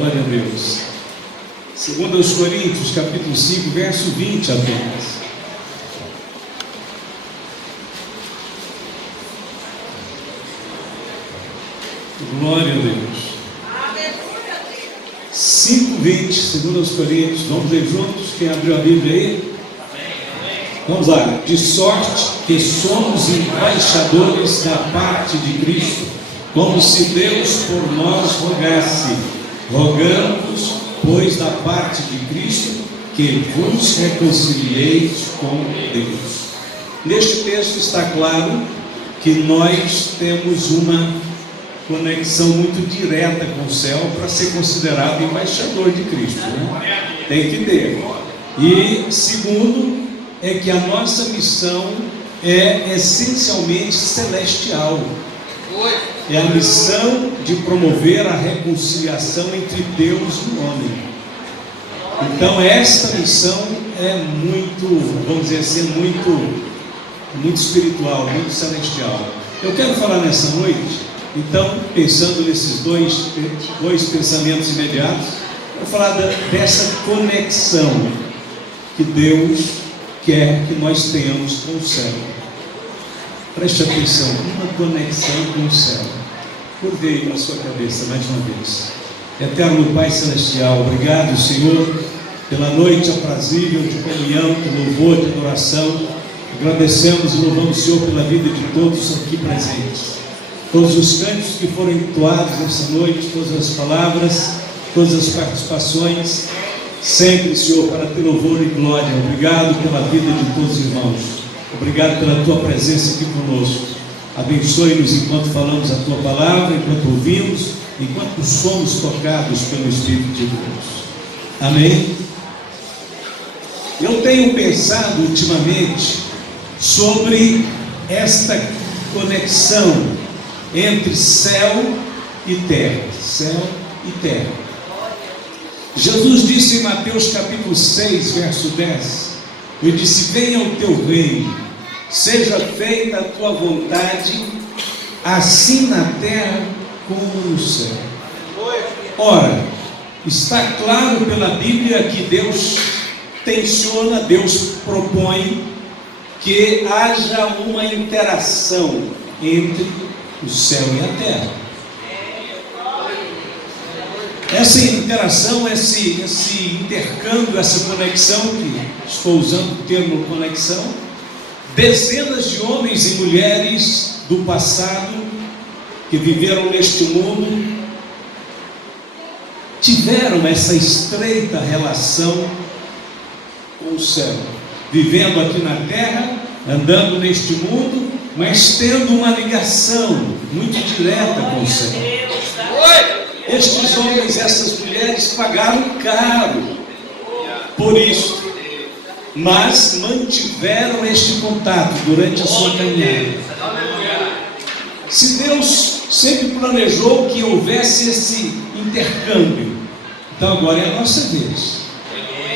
Glória a Deus. Segundo aos Coríntios, capítulo 5, verso 20 apenas. Glória a Deus. 5:20, segundo aos Coríntios. Vamos ler juntos? Quem abriu a Bíblia aí? Vamos lá. De sorte que somos embaixadores da parte de Cristo, como se Deus por nós rogasse. Rogamos, pois, da parte de Cristo, que vos reconcilieis com Deus. Neste texto está claro que nós temos uma conexão muito direta com o céu para ser considerado embaixador de Cristo, né? Tem que ter. E segundo, é que a nossa missão é essencialmente celestial. É a missão de promover a reconciliação entre Deus e o homem. Então esta missão é muito, vamos dizer assim, muito espiritual, muito celestial. Eu quero falar nessa noite, então, pensando nesses dois pensamentos imediatos, eu vou falar dessa conexão que Deus quer que nós tenhamos com o céu. Preste atenção, uma conexão com o céu. Curvei a sua cabeça mais uma vez. Eterno Pai Celestial, obrigado, Senhor, pela noite aprazível de comunhão, de louvor, de adoração. Agradecemos e louvamos o Senhor pela vida de todos aqui presentes. Todos os cantos que foram entoados nessa noite, todas as palavras, todas as participações, sempre, Senhor, para ter louvor e glória. Obrigado pela vida de todos os irmãos. Obrigado pela Tua presença aqui conosco. Abençoe-nos enquanto falamos a Tua palavra, enquanto ouvimos, enquanto somos tocados pelo Espírito de Deus. Amém? Eu tenho pensado ultimamente sobre esta conexão entre céu e terra. Céu e terra. Jesus disse em Mateus capítulo 6, verso 10, ele disse: venha o teu reino, seja feita a tua vontade, assim na terra como no céu. Ora, está claro pela Bíblia que Deus tenciona, Deus propõe que haja uma interação entre o céu e a terra. Essa interação, esse intercâmbio, essa conexão, que estou usando o termo conexão, dezenas de homens e mulheres do passado que viveram neste mundo tiveram essa estreita relação com o céu, vivendo aqui na terra, andando neste mundo, mas tendo uma ligação muito direta com o céu. Estes homens e essas mulheres pagaram caro por isso, mas mantiveram este contato durante a sua caminhada. Se Deus sempre planejou que houvesse esse intercâmbio, então agora é a nossa vez.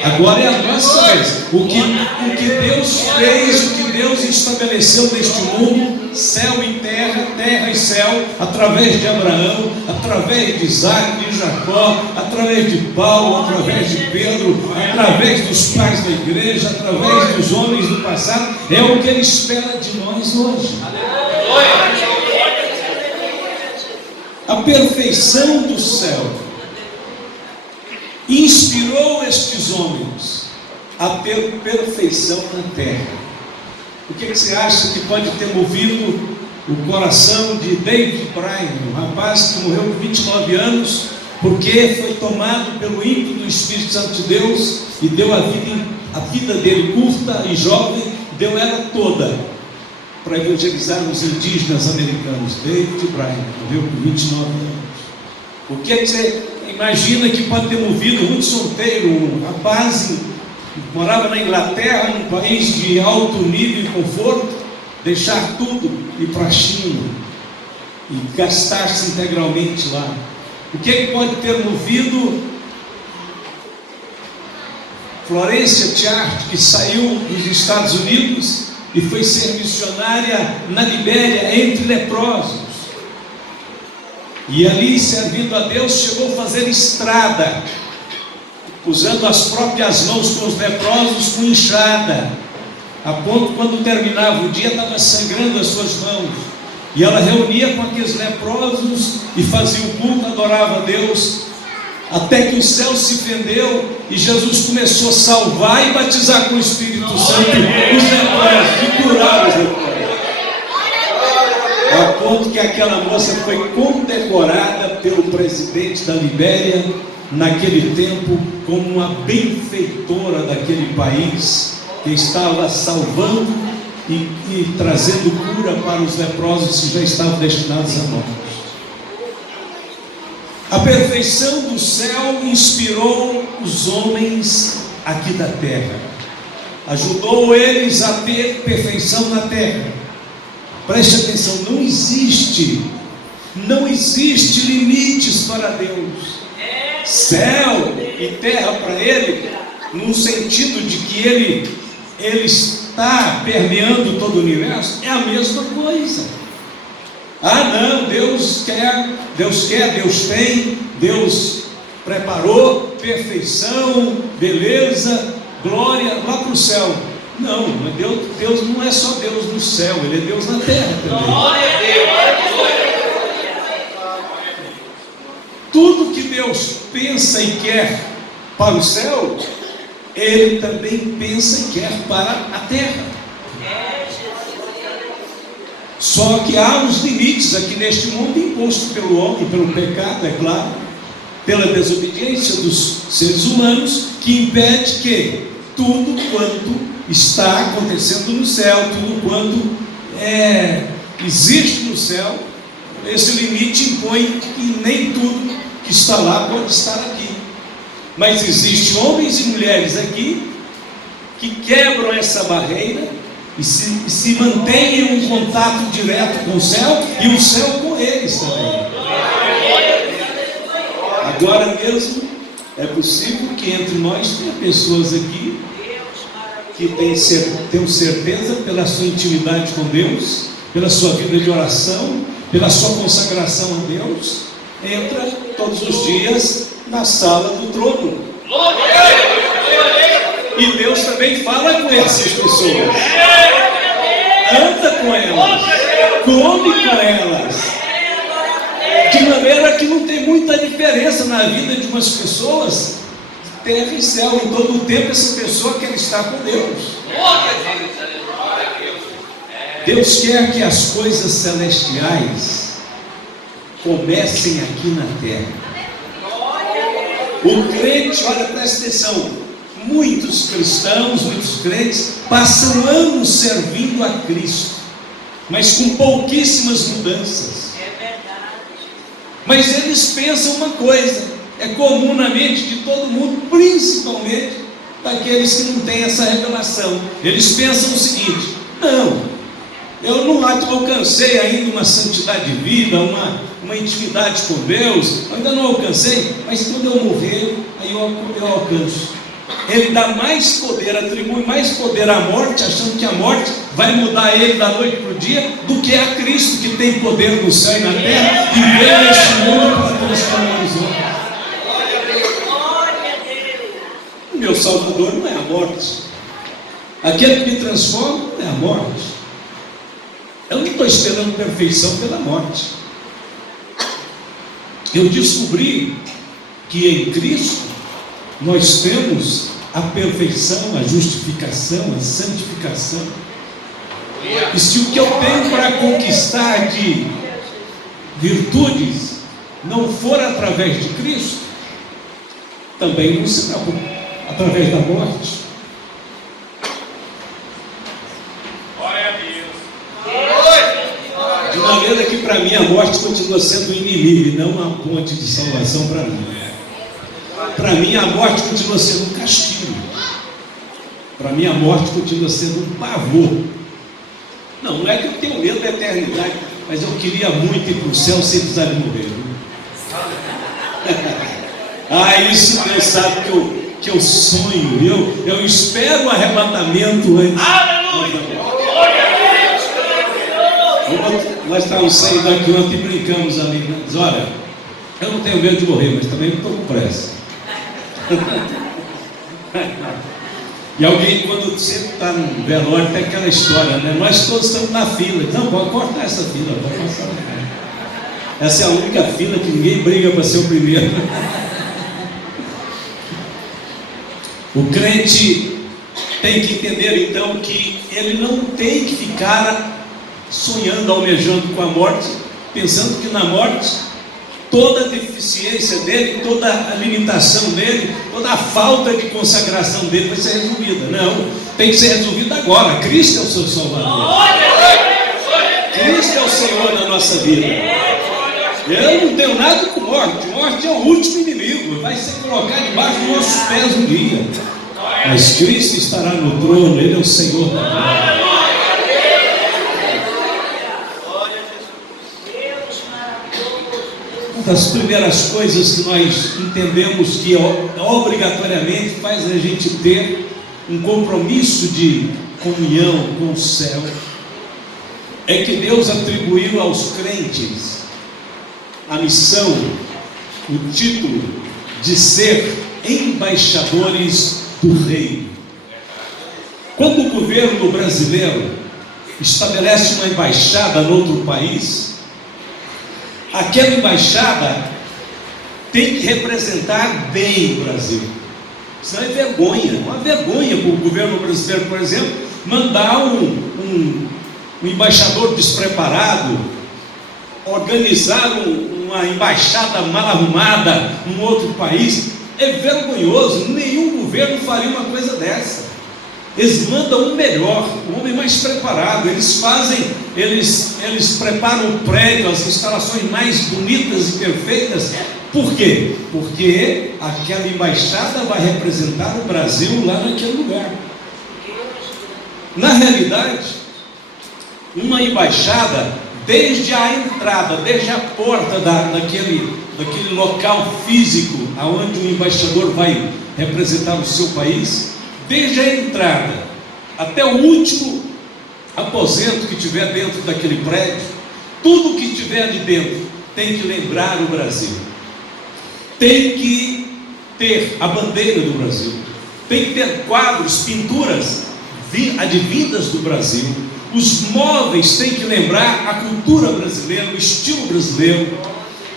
Agora é a nossa vez. O que Deus fez, o que Deus estabeleceu neste mundo, céu e terra, terra e céu, através de Abraão, através de Isaac, de Jacó, através de Paulo, através de Pedro, através dos pais da igreja, através dos homens do passado, é o que Ele espera de nós hoje. A perfeição do céu inspirou estes homens a ter perfeição na terra. O que você acha que pode ter movido o coração de David Bryan, um rapaz que morreu com 29 anos, porque foi tomado pelo ímpeto do Espírito Santo de Deus e deu a vida dele curta e jovem, deu ela toda para evangelizar os indígenas americanos. David Bryan morreu com 29 anos. O que você imagina que pode ter movido Hudson Taylor, um rapaz que morava na Inglaterra, num país de alto nível e conforto, deixar tudo e ir para a China e gastar-se integralmente lá? O que pode ter movido Florência Tiart, que saiu dos Estados Unidos e foi ser missionária na Libéria entre leprosos? E ali, servindo a Deus, chegou a fazer estrada, usando as próprias mãos com os leprosos, com enxada, a ponto, quando terminava o dia, estava sangrando as suas mãos. E ela reunia com aqueles leprosos e fazia o culto, adorava a Deus, até que o céu se fendeu e Jesus começou a salvar e batizar com o Espírito Santo os leprosos e curar os leprosos. A ponto que aquela moça foi condecorada pelo presidente da Libéria naquele tempo como uma benfeitora daquele país, que estava salvando e trazendo cura para os leprosos que já estavam destinados à morte. A perfeição do céu inspirou os homens aqui da terra, ajudou eles a ter perfeição na terra. Preste atenção, não existe limites para Deus. Céu e terra para Ele, no sentido de que Ele está permeando todo o universo, é a mesma coisa. Ah não, Deus tem, Deus preparou, perfeição, beleza, glória, lá para o céu. Não, Deus não é só Deus no céu, Ele é Deus na terra também. Glória a Deus. Tudo que Deus pensa e quer para o céu, Ele também pensa e quer para a terra. Só que há uns limites aqui neste mundo imposto pelo homem, pelo pecado, é claro, pela desobediência dos seres humanos, que impede que tudo quanto está acontecendo no céu, tudo quanto existe no céu, esse limite impõe que nem tudo que está lá pode estar aqui. Mas existem homens e mulheres aqui que quebram essa barreira e se mantêm em um contato direto com o céu e o céu com eles também. Agora mesmo é possível que entre nós tenha pessoas aqui que tenham certeza pela sua intimidade com Deus, pela sua vida de oração, pela sua consagração a Deus, entra todos os dias na sala do trono. E Deus também fala com essas pessoas, anda com elas, come com elas, de maneira que não tem muita diferença na vida de umas pessoas, terra e céu. Em todo o tempo essa pessoa quer estar com Deus. Deus quer que as coisas celestiais comecem aqui na terra. O crente, olha, presta atenção, muitos cristãos, muitos crentes passam anos servindo a Cristo, mas com pouquíssimas mudanças. Mas eles pensam uma coisa, é comum na mente de todo mundo, principalmente daqueles que não têm essa revelação. Eles pensam o seguinte: não, eu não alcancei ainda uma santidade de vida, uma intimidade com Deus, eu ainda não alcancei, mas quando eu morrer, aí eu alcanço. Ele dá mais poder, atribui mais poder à morte, achando que a morte vai mudar ele da noite para o dia, do que a Cristo, que tem poder no céu e na terra, e veio neste mundo para transformar os homens. O meu Salvador não é a morte, aquele que me transforma não é a morte. Eu não estou esperando perfeição pela morte. Eu descobri que em Cristo nós temos a perfeição, a justificação, a santificação. E se o que eu tenho para conquistar de virtudes não for através de Cristo, também não será através da morte. De maneira que para mim a morte continua sendo um inimigo e não uma ponte de salvação para mim. Para mim a morte continua sendo um castigo. Para mim a morte continua sendo um pavor. Não é que eu tenho medo da eternidade, mas eu queria muito ir para o céu sem precisar de morrer. Isso Deus sabe que eu sonho. Eu espero o arrebatamento antes. Aleluia! Nós estávamos saindo daqui ontem e brincamos ali, né? Diz, olha, eu não tenho medo de morrer, mas também não estou com pressa. E alguém, quando sempre está no velório, tem aquela história, né? Nós todos estamos na fila. Não, pode cortar essa fila, pode passar. Essa é a única fila que ninguém briga para ser o primeiro. O crente tem que entender então que ele não tem que ficar sonhando, almejando com a morte, pensando que na morte toda a deficiência dele, toda a limitação dele, toda a falta de consagração dele vai ser resolvida. Não, tem que ser resolvida agora. Cristo é o seu Salvador. Cristo é o Senhor da nossa vida. Eu não tenho nada com morte. Morte é o último inimigo. Vai ser colocado debaixo dos nossos pés um dia. Mas Cristo estará no trono. Ele é o Senhor da glória. Uma das primeiras coisas que nós entendemos que obrigatoriamente faz a gente ter um compromisso de comunhão com o céu é que Deus atribuiu aos crentes a missão, o título de ser embaixadores do reino. Quando o governo brasileiro estabelece uma embaixada em outro país, aquela embaixada tem que representar bem o Brasil. Senão é vergonha, uma vergonha para o governo brasileiro, por exemplo, mandar um embaixador despreparado, organizar uma embaixada mal arrumada num outro país. É vergonhoso, nenhum governo faria uma coisa dessa. Eles mandam o melhor, o homem mais preparado. Eles preparam o prédio, as instalações mais bonitas e perfeitas. Por quê? Porque aquela embaixada vai representar o Brasil lá naquele lugar. Na realidade, uma embaixada, desde a entrada, desde a porta daquele local físico aonde o embaixador vai representar o seu país, desde a entrada até o último aposento que tiver dentro daquele prédio, tudo que tiver ali dentro tem que lembrar o Brasil, tem que ter a bandeira do Brasil, tem que ter quadros, pinturas advindas do Brasil. Os móveis têm que lembrar a cultura brasileira, o estilo brasileiro.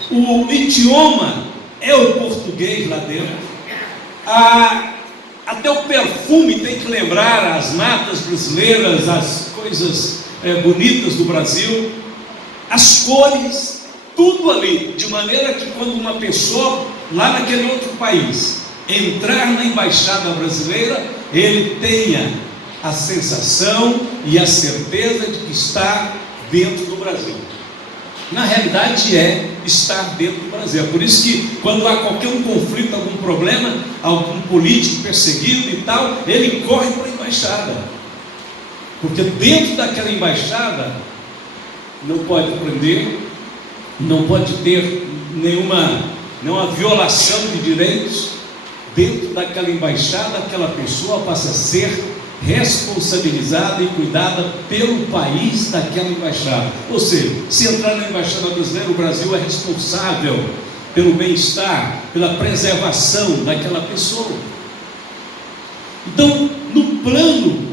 O idioma é o português lá dentro. Até o perfume tem que lembrar as matas brasileiras, as coisas bonitas do Brasil, as cores, tudo ali, de maneira que quando uma pessoa lá naquele outro país entrar na embaixada brasileira, ele tenha a sensação e a certeza de que está dentro do Brasil. Na realidade é estar dentro do Brasil. É por isso que quando há qualquer conflito, algum problema, algum político perseguido e tal, ele corre para a embaixada, porque dentro daquela embaixada não pode prender, não pode ter nenhuma violação de direitos. Dentro daquela embaixada, aquela pessoa passa a ser responsabilizada e cuidada pelo país daquela embaixada. Ou seja, se entrar na embaixada brasileira, o Brasil é responsável pelo bem-estar, pela preservação daquela pessoa. Então, no plano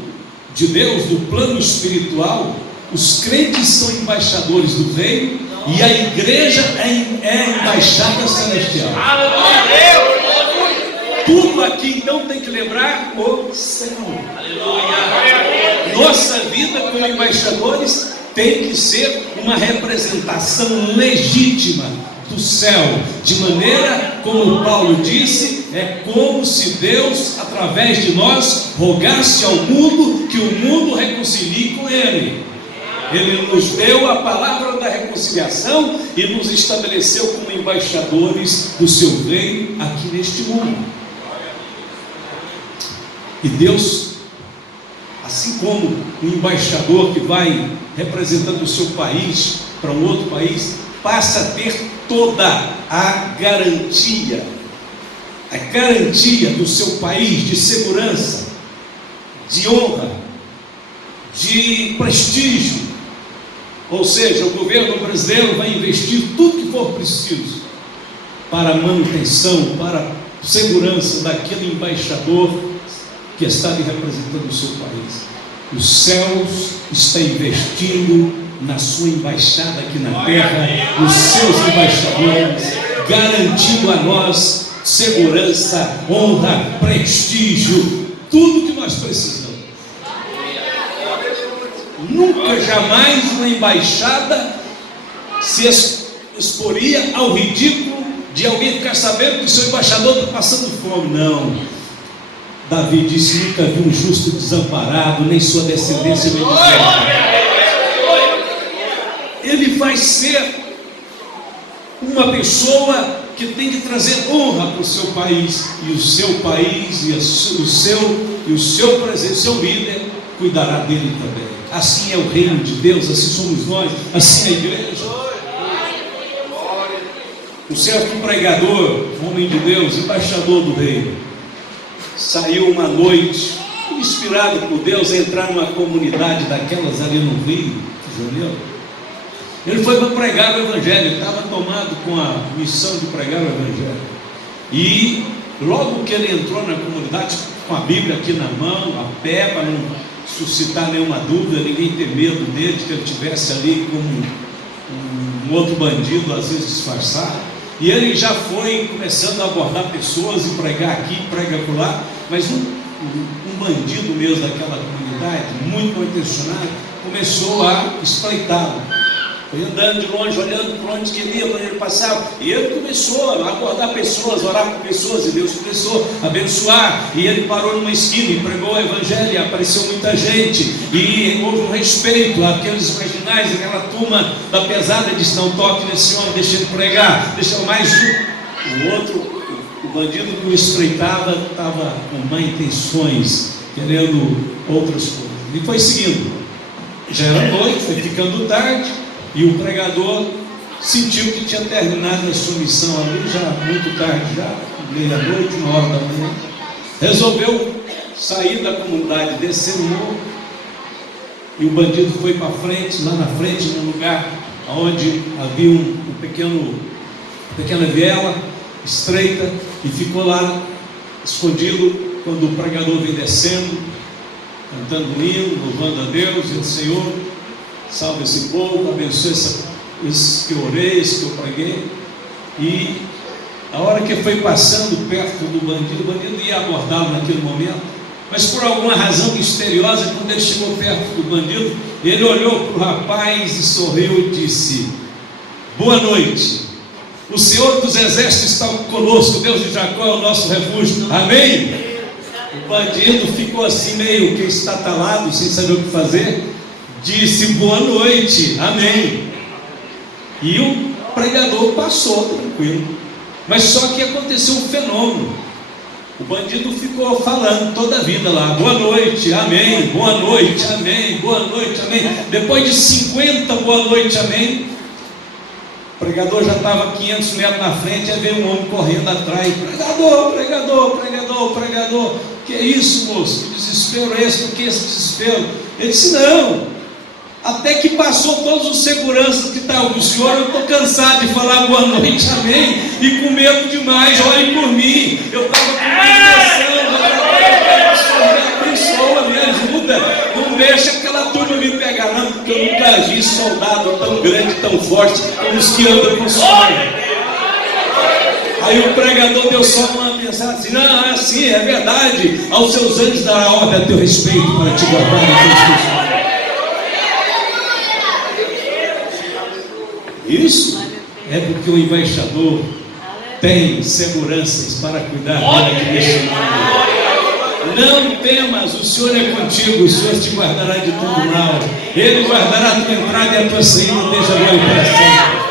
de Deus, no plano espiritual, os crentes são embaixadores do reino e a igreja é embaixada celestial. Tudo aqui então tem que lembrar o céu. Nossa vida como embaixadores tem que ser uma representação legítima do céu, de maneira, como Paulo disse, é como se Deus, através de nós, rogasse ao mundo que o mundo reconcilie com Ele. Ele nos deu a palavra da reconciliação e nos estabeleceu como embaixadores do seu reino aqui neste mundo. E Deus, assim como um embaixador que vai representando o seu país para um outro país, passa a ter toda a garantia do seu país de segurança, de honra, de prestígio, Ou seja, o governo brasileiro vai investir tudo que for preciso para a manutenção, para a segurança daquele embaixador que está ali representando o seu país. Os céus estão investindo na sua embaixada aqui na terra, nos seus embaixadores, garantindo a nós segurança, honra, prestígio, tudo que nós precisamos. Nunca, jamais uma embaixada se exporia ao ridículo de alguém ficar sabendo que o seu embaixador está passando fome. Não. Davi disse: nunca vi um justo desamparado, nem sua descendência mendigando. Ele vai ser uma pessoa que tem que trazer honra para o seu país, e o seu país, e o seu presidente, o seu líder, cuidará dele também. Assim é o reino de Deus, assim somos nós, assim é a igreja. Um certo pregador, homem de Deus, embaixador do reino, saiu uma noite, inspirado por Deus, a entrar numa comunidade daquelas ali no Rio de Janeiro. Ele foi para pregar o evangelho, ele estava tomado com a missão de pregar o evangelho. E logo que ele entrou na comunidade, com a Bíblia aqui na mão, a pé, para não suscitar nenhuma dúvida, ninguém ter medo dele, de que ele estivesse ali como um outro bandido, às vezes disfarçado. E ele já foi começando a abordar pessoas e pregar aqui, prega por lá, mas um bandido mesmo daquela comunidade, muito mal intencionado, começou a espreitá-lo. Foi andando de longe, olhando para onde queria, para onde ele passava, e ele começou a abordar pessoas, orar com pessoas, e Deus começou a abençoar. E ele parou numa esquina e pregou o evangelho, e apareceu muita gente, e houve um respeito àqueles marginais, aquela turma da pesada, disse: não toque nesse homem, deixa ele pregar, deixa mais um. O outro, o bandido que o espreitava, estava com má intenções, querendo outras coisas, e foi seguindo. Já era noite, foi ficando tarde, e o pregador sentiu que tinha terminado a sua missão ali, já muito tarde, já meia-noite, 1h da manhã. Resolveu sair da comunidade, descer o morro, e o bandido foi para frente, lá na frente, num lugar onde havia uma pequena viela estreita, e ficou lá escondido quando o pregador vem descendo, cantando um hino, louvando a Deus, dizendo: Senhor, salve esse povo, abençoe esse que eu orei, esse que eu preguei. E a hora que foi passando perto do bandido, o bandido ia abordá-lo naquele momento, mas por alguma razão misteriosa, quando ele chegou perto do bandido, ele olhou para o rapaz e sorriu e disse: boa noite, o Senhor dos Exércitos está conosco, Deus de Jacó é o nosso refúgio, amém? O bandido ficou assim meio que estatalado, sem saber o que fazer, disse: boa noite, amém. E o pregador passou tranquilo, mas só que aconteceu um fenômeno. O bandido ficou falando toda a vida lá: boa noite, amém, boa noite, amém, boa noite, amém. Depois de 50 boa noite, amém, o pregador já estava 500 metros na frente, aí veio um homem correndo atrás: pregador, pregador, pregador, pregador. Que é isso, moço? Que desespero é esse? Por que esse desespero? Ele disse: não, até que passou todos os seguranças que estavam com o senhor, eu estou cansado de falar boa noite, amém, e com medo demais, olhe por mim, eu estava com mais emoção, abençoa, me ajuda, não deixa aquela turma me pegar não, porque eu nunca vi soldado tão grande, tão forte, como os que andam com o senhor. Aí o pregador deu só uma pensada assim: não, é assim, é verdade, aos seus anjos dará ordem a teu respeito para te guardar naqueles pessoas. Isso é porque o embaixador tem seguranças para cuidar dele aqui neste mundo. Não temas, o Senhor é contigo, o Senhor te guardará de todo mal. Ele guardará a tua entrada e a tua saída, desde agora e para sempre.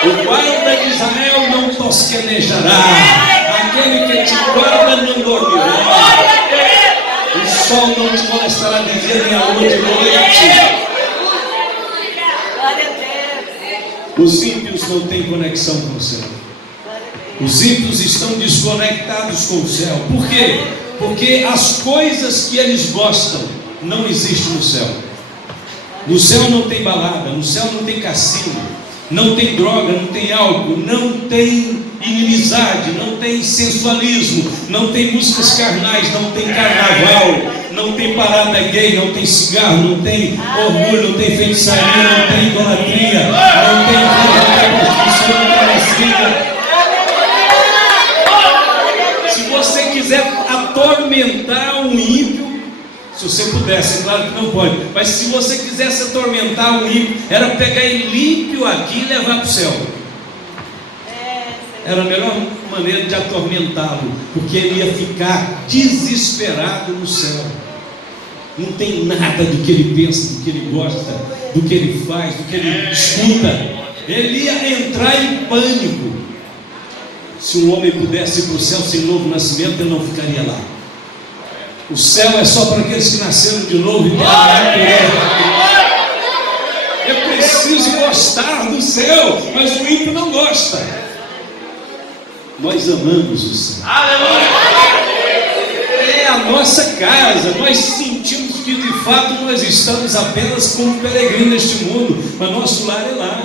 O guarda de Israel não tosquenejará, aquele que te guarda não dormirá, o sol não te molestará de dia nem a lua de noite. Os ímpios não têm conexão com o céu. Os ímpios estão desconectados com o céu. Por quê? Porque as coisas que eles gostam não existem no céu. No céu não tem balada, no céu não tem cassino, não tem droga, não tem álcool, não tem inimizade, não tem sensualismo, não tem músicas carnais, não tem carnaval, não tem parada gay, não tem cigarro, não tem orgulho, não tem feitiçaria, não tem idolatria, não tem prostituição, não tem lascívia. Se você quiser atormentar um ímpio, se você pudesse, é claro que não pode, mas se você quisesse atormentar um ímpio, era pegar ele ímpio aqui e levar para o céu. Era a melhor maneira de atormentá-lo, porque ele ia ficar desesperado no céu. Não tem nada do que ele pensa, do que ele gosta, do que ele faz, do que ele escuta. Ele ia entrar em pânico. Se um homem pudesse ir para o céu sem novo nascimento, ele não ficaria lá. O céu é só para aqueles que nasceram de novo e têm a natureza. Eu preciso gostar do céu, mas o ímpio não gosta. Nós amamos o céu. É a nossa casa. Nós sentimos que de fato nós estamos apenas como peregrinos neste mundo, mas nosso lar é lá.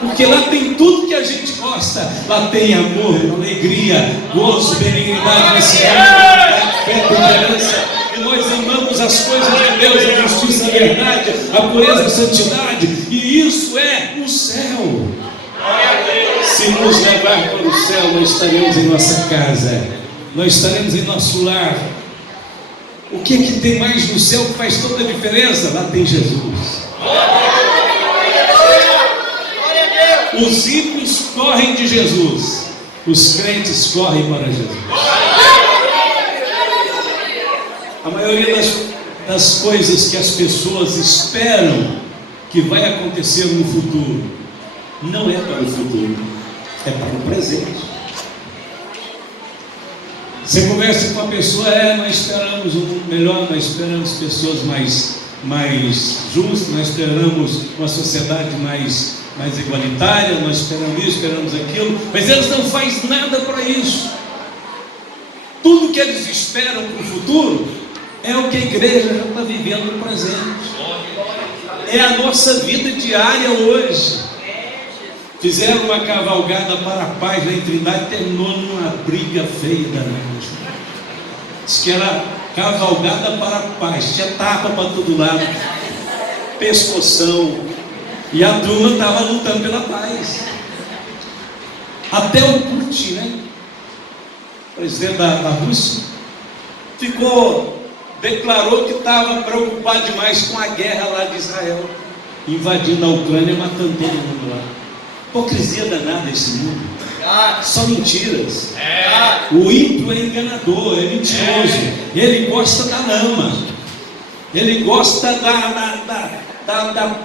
Porque lá tem tudo que a gente gosta. Lá tem amor, alegria, gozo, benignidade, mansidão, fé, temperança. E nós amamos as coisas de Deus, a justiça, a verdade, a pureza, a santidade. E isso é o céu. Se nos levar para o céu, nós estaremos em nossa casa, nós estaremos em nosso lar. O que tem mais no céu que faz toda a diferença? Lá tem Jesus. Os ímpios correm de Jesus, os crentes correm para Jesus. A maioria das coisas que as pessoas esperam que vai acontecer no futuro, não é para o futuro, é para o presente. Você conversa com uma pessoa, nós esperamos um mundo melhor, nós esperamos pessoas mais justas, nós esperamos uma sociedade mais igualitária, nós esperamos isso, esperamos aquilo, mas eles não fazem nada para isso. Tudo que eles esperam para o futuro é o que a igreja já está vivendo no presente. É a nossa vida diária hoje. Fizeram uma cavalgada para a paz lá em Trindade e terminou numa briga feia da noite. Diz que era cavalgada para a paz, tinha tapa para todo lado, pescoção, e a turma estava lutando pela paz. Até o Putin, né, presidente da Rússia, declarou que estava preocupado demais com a guerra lá de Israel, invadindo a Ucrânia, matando todo mundo lá. Hipocrisia danada esse mundo, só mentiras. O ímpio é enganador, é mentiroso, ele gosta da lama, ele gosta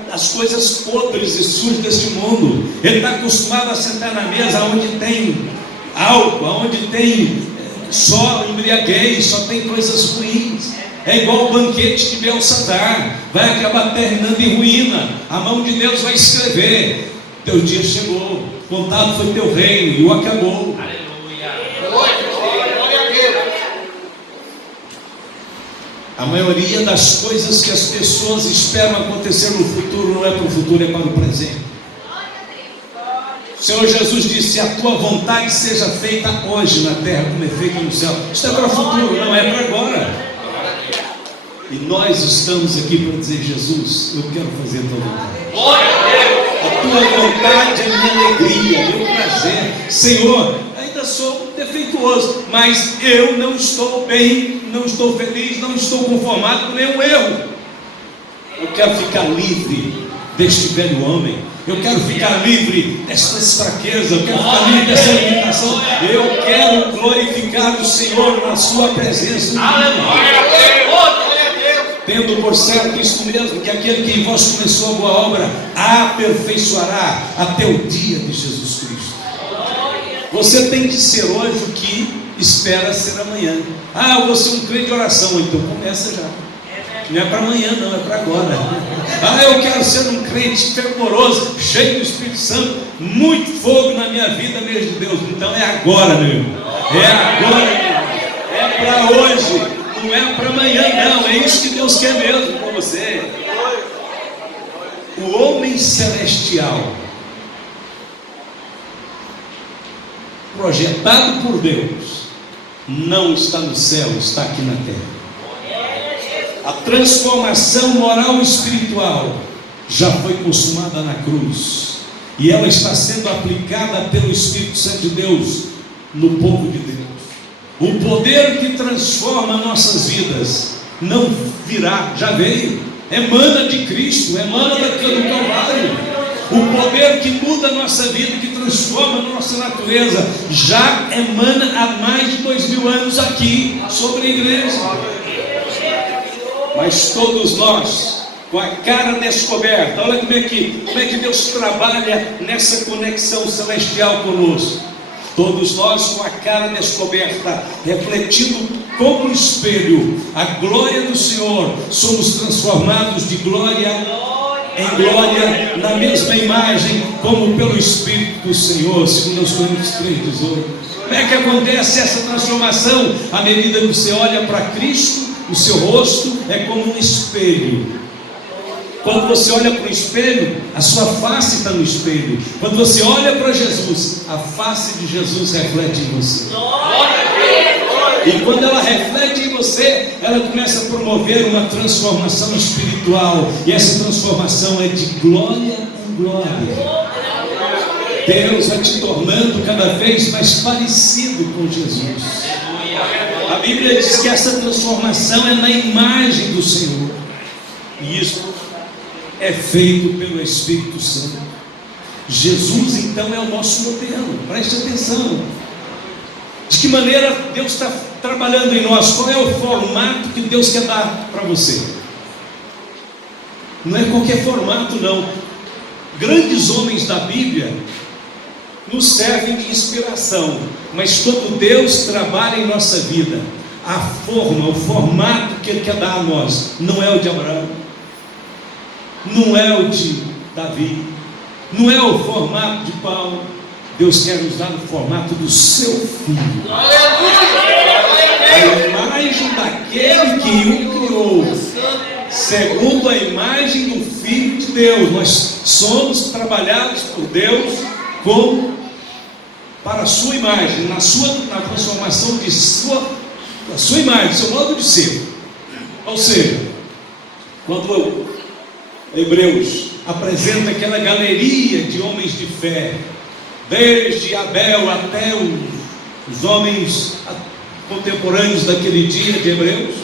das coisas podres e sujas deste mundo. Ele está acostumado a sentar na mesa onde tem álcool, onde tem só embriaguez, só tem coisas ruins. É igual o banquete de Belsazar, vai acabar terminando em ruína. A mão de Deus vai escrever: teu dia chegou, contado foi teu reino, e o acabou. A maioria das coisas que as pessoas esperam acontecer no futuro não é para o futuro, é para o presente. O Senhor Jesus disse: a tua vontade seja feita hoje na terra como é feita no céu. Isso é para o futuro, não é para agora. E nós estamos aqui para dizer: Jesus, eu quero fazer a tua vontade. A tua vontade é minha alegria, meu prazer. Senhor, ainda sou defeituoso, mas eu não estou bem, não estou feliz, não estou conformado com nenhum erro. Eu quero ficar livre deste velho homem. Eu quero ficar livre destas fraquezas. Eu quero ficar livre dessa limitação. Eu quero glorificar o Senhor na sua presença. Tendo por certo isso mesmo, que aquele que em vós começou a boa obra aperfeiçoará até o dia de Jesus Cristo. Você tem que ser hoje o que espera ser amanhã. Eu vou ser um crente de oração. Então começa já. Não é para amanhã, não, é para agora. Eu quero ser um crente fervoroso, cheio do Espírito Santo, muito fogo na minha vida, mesmo de Deus. Então é agora, meu irmão. É agora, meu irmão. É para hoje. Não é para amanhã, não. É isso que Deus quer mesmo com você. O homem celestial, projetado por Deus, não está no céu, está aqui na terra. A transformação moral e espiritual já foi consumada na cruz, e ela está sendo aplicada pelo Espírito Santo de Deus no povo de Deus. O poder que transforma nossas vidas não virá, já veio, emana de Cristo, emana do Calvário. O poder que muda a nossa vida, que transforma a nossa natureza, já emana há mais de 2000 anos aqui sobre a igreja. Mas todos nós, com a cara descoberta, olha como é que Deus trabalha nessa conexão celestial conosco. Todos nós com a cara descoberta, refletindo como um espelho a glória do Senhor, somos transformados de glória em glória, na mesma imagem, como pelo Espírito do Senhor, segundo os Coríntios 3,18. Como é que acontece essa transformação? À medida que você olha para Cristo, o seu rosto é como um espelho. Quando você olha para o espelho, a sua face está no espelho. Quando você olha para Jesus, a face de Jesus reflete em você. E quando ela reflete em você, ela começa a promover uma transformação espiritual. E essa transformação é de glória em glória. Deus vai te tornando cada vez mais parecido com Jesus. A Bíblia diz que essa transformação é na imagem do Senhor. E isso é feito pelo Espírito Santo. Jesus então é o nosso modelo. Preste atenção. De que maneira Deus está trabalhando em nós? Qual é o formato que Deus quer dar para você? Não é qualquer formato, não. Grandes homens da Bíblia nos servem de inspiração, mas quando Deus trabalha em nossa vida, a forma, o formato que Ele quer dar a nós, não é o de Abraão, não é o de Davi, não é o formato de Paulo. Deus quer nos dar o formato do seu filho, a imagem daquele que o criou, segundo a imagem do Filho de Deus. Nós somos trabalhados por Deus para a sua imagem, na transformação da sua imagem, do seu modo de ser. Ou seja, quando Hebreus apresenta aquela galeria de homens de fé, desde Abel até os homens contemporâneos daquele dia de Hebreus,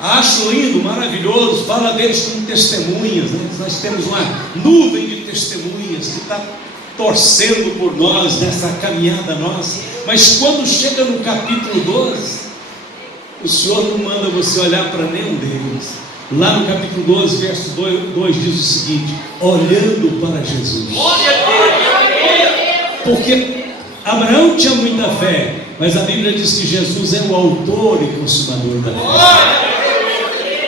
acho lindo, maravilhoso, fala deles como testemunhas, né? Nós temos uma nuvem de testemunhas que está torcendo por nós nessa caminhada nossa. Mas quando chega no capítulo 12, o Senhor não manda você olhar para nenhum deles. Lá no capítulo 12, verso 2 diz o seguinte: olhando para Jesus. Porque Abraão tinha muita fé, mas a Bíblia diz que Jesus é o autor e consumador da fé.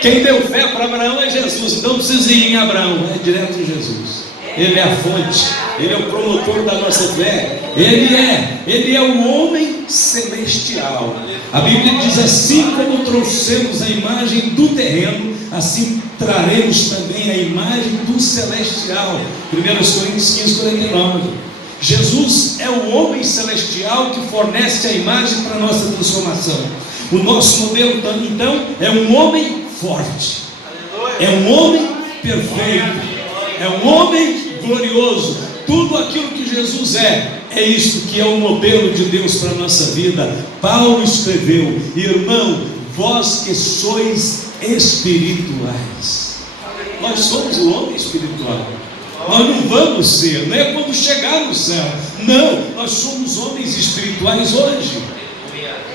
Quem deu fé para Abraão é Jesus. Então não precisa ir em Abraão, é direto em Jesus. Ele é a fonte, Ele é o promotor da nossa fé. Ele é o homem celestial. A Bíblia diz: assim como trouxemos a imagem do terreno, assim traremos também a imagem do celestial. 1 Coríntios 15:49. Jesus é o homem celestial que fornece a imagem para a nossa transformação. O nosso modelo então é um homem forte, é um homem perfeito, é um homem glorioso. Tudo aquilo que Jesus é isso que é o modelo de Deus para a nossa vida. Paulo escreveu: irmão, vós que sois espirituais. Nós somos o homem espiritual. Nós não vamos ser, não é quando chegar no céu. Não, nós somos homens espirituais hoje.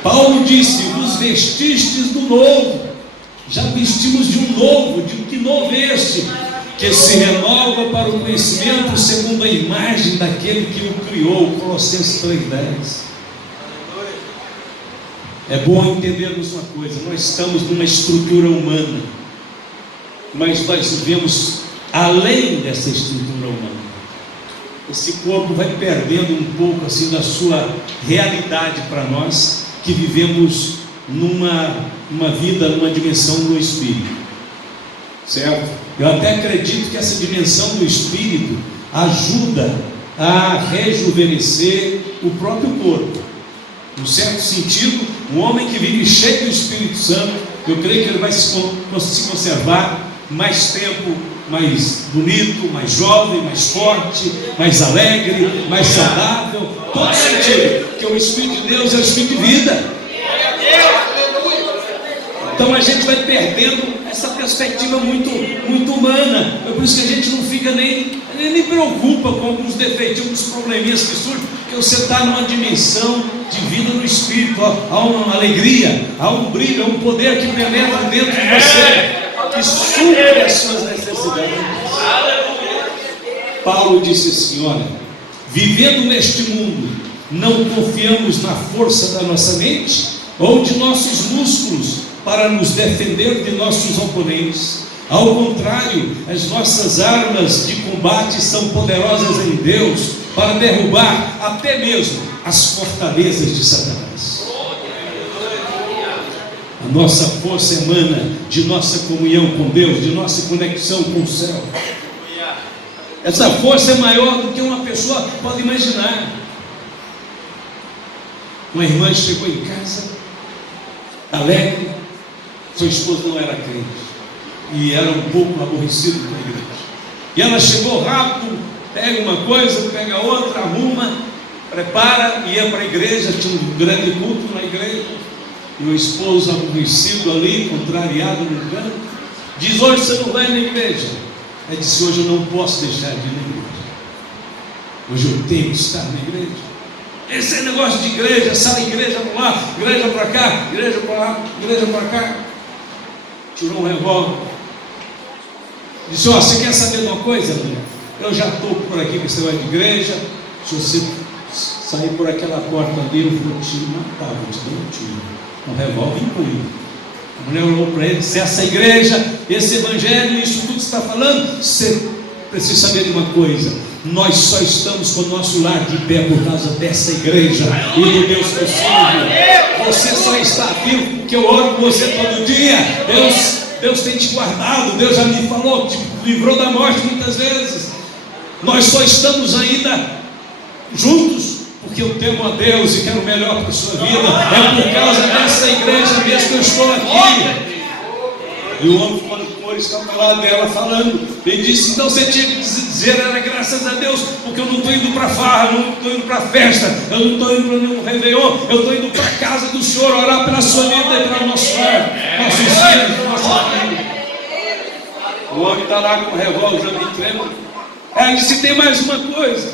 Paulo disse: vos vestistes do novo. Já vestimos de um novo. De que novo é este? Que se renova para o conhecimento segundo a imagem daquele que o criou. Colossenses 3:10. É bom entendermos uma coisa: nós estamos numa estrutura humana, mas nós vivemos além dessa estrutura humana. Esse corpo vai perdendo um pouco assim da sua realidade para nós que vivemos numa vida, numa dimensão no espírito, certo? Eu até acredito que essa dimensão do Espírito ajuda a rejuvenescer o próprio corpo. No certo sentido, um homem que vive cheio do Espírito Santo, eu creio que ele vai se conservar mais tempo, mais bonito, mais jovem, mais forte, mais alegre, mais saudável, todo sentido, porque o Espírito de Deus é o Espírito de vida. Então a gente vai perdendo essa perspectiva muito humana. É por isso que a gente não fica nem preocupa com alguns defeitinhos, alguns probleminhas que surgem, porque você está numa dimensão de vida no Espírito. Há uma alegria, há um brilho, há um poder que penetra dentro de você, que supre as suas necessidades. Paulo disse assim: olha, vivendo neste mundo, não confiamos na força da nossa mente ou de nossos músculos para nos defender de nossos oponentes. Ao contrário, as nossas armas de combate são poderosas em Deus para derrubar até mesmo as fortalezas de Satanás. A nossa força emana de nossa comunhão com Deus, de nossa conexão com o céu. Essa força é maior do que uma pessoa pode imaginar. Uma irmã chegou em casa alegre. Sua esposa não era crente e era um pouco aborrecido com a igreja. E ela chegou rápido, pega uma coisa, pega outra, arruma, prepara, ia para a igreja. Tinha um grande culto na igreja. E o esposo aborrecido ali, contrariado no canto, diz: hoje você não vai na igreja. Ela disse: hoje eu não posso deixar de ir na igreja. Hoje eu tenho que estar na igreja. Esse negócio de igreja, essa igreja para lá, igreja para cá, igreja para lá, igreja para cá. Tirou um revólver. Disse: ó, você quer saber de uma coisa, mulher? Eu já estou por aqui com esse negócio de igreja. Se você sair por aquela porta ali, eu vou te matar, vou te dar um tiro. Um revólver em punho. A mulher olhou para ele: se essa igreja, esse evangelho, isso tudo que você está falando, você precisa saber de uma coisa: nós só estamos com o nosso lar de pé por causa dessa igreja e do Deus que eu sirvo. Você só está vivo porque eu oro por você todo dia. Deus tem te guardado. Deus já me falou, te livrou da morte muitas vezes. Nós só estamos ainda juntos porque eu temo a Deus e quero o melhor para a sua vida. É por causa dessa igreja mesmo que eu estou aqui. E o homem ficou com o olho escapulado dela falando. Ele disse: então você tinha que dizer, era graças a Deus, porque eu não estou indo para farra, não estou indo para festa, eu não estou indo para nenhum réveillon, eu estou indo para a casa do Senhor, orar pela sua vida e pelo nosso lar, nossos filhos, nossa família. O homem está lá com o revólver, já me trema. Aí ele disse: tem mais uma coisa.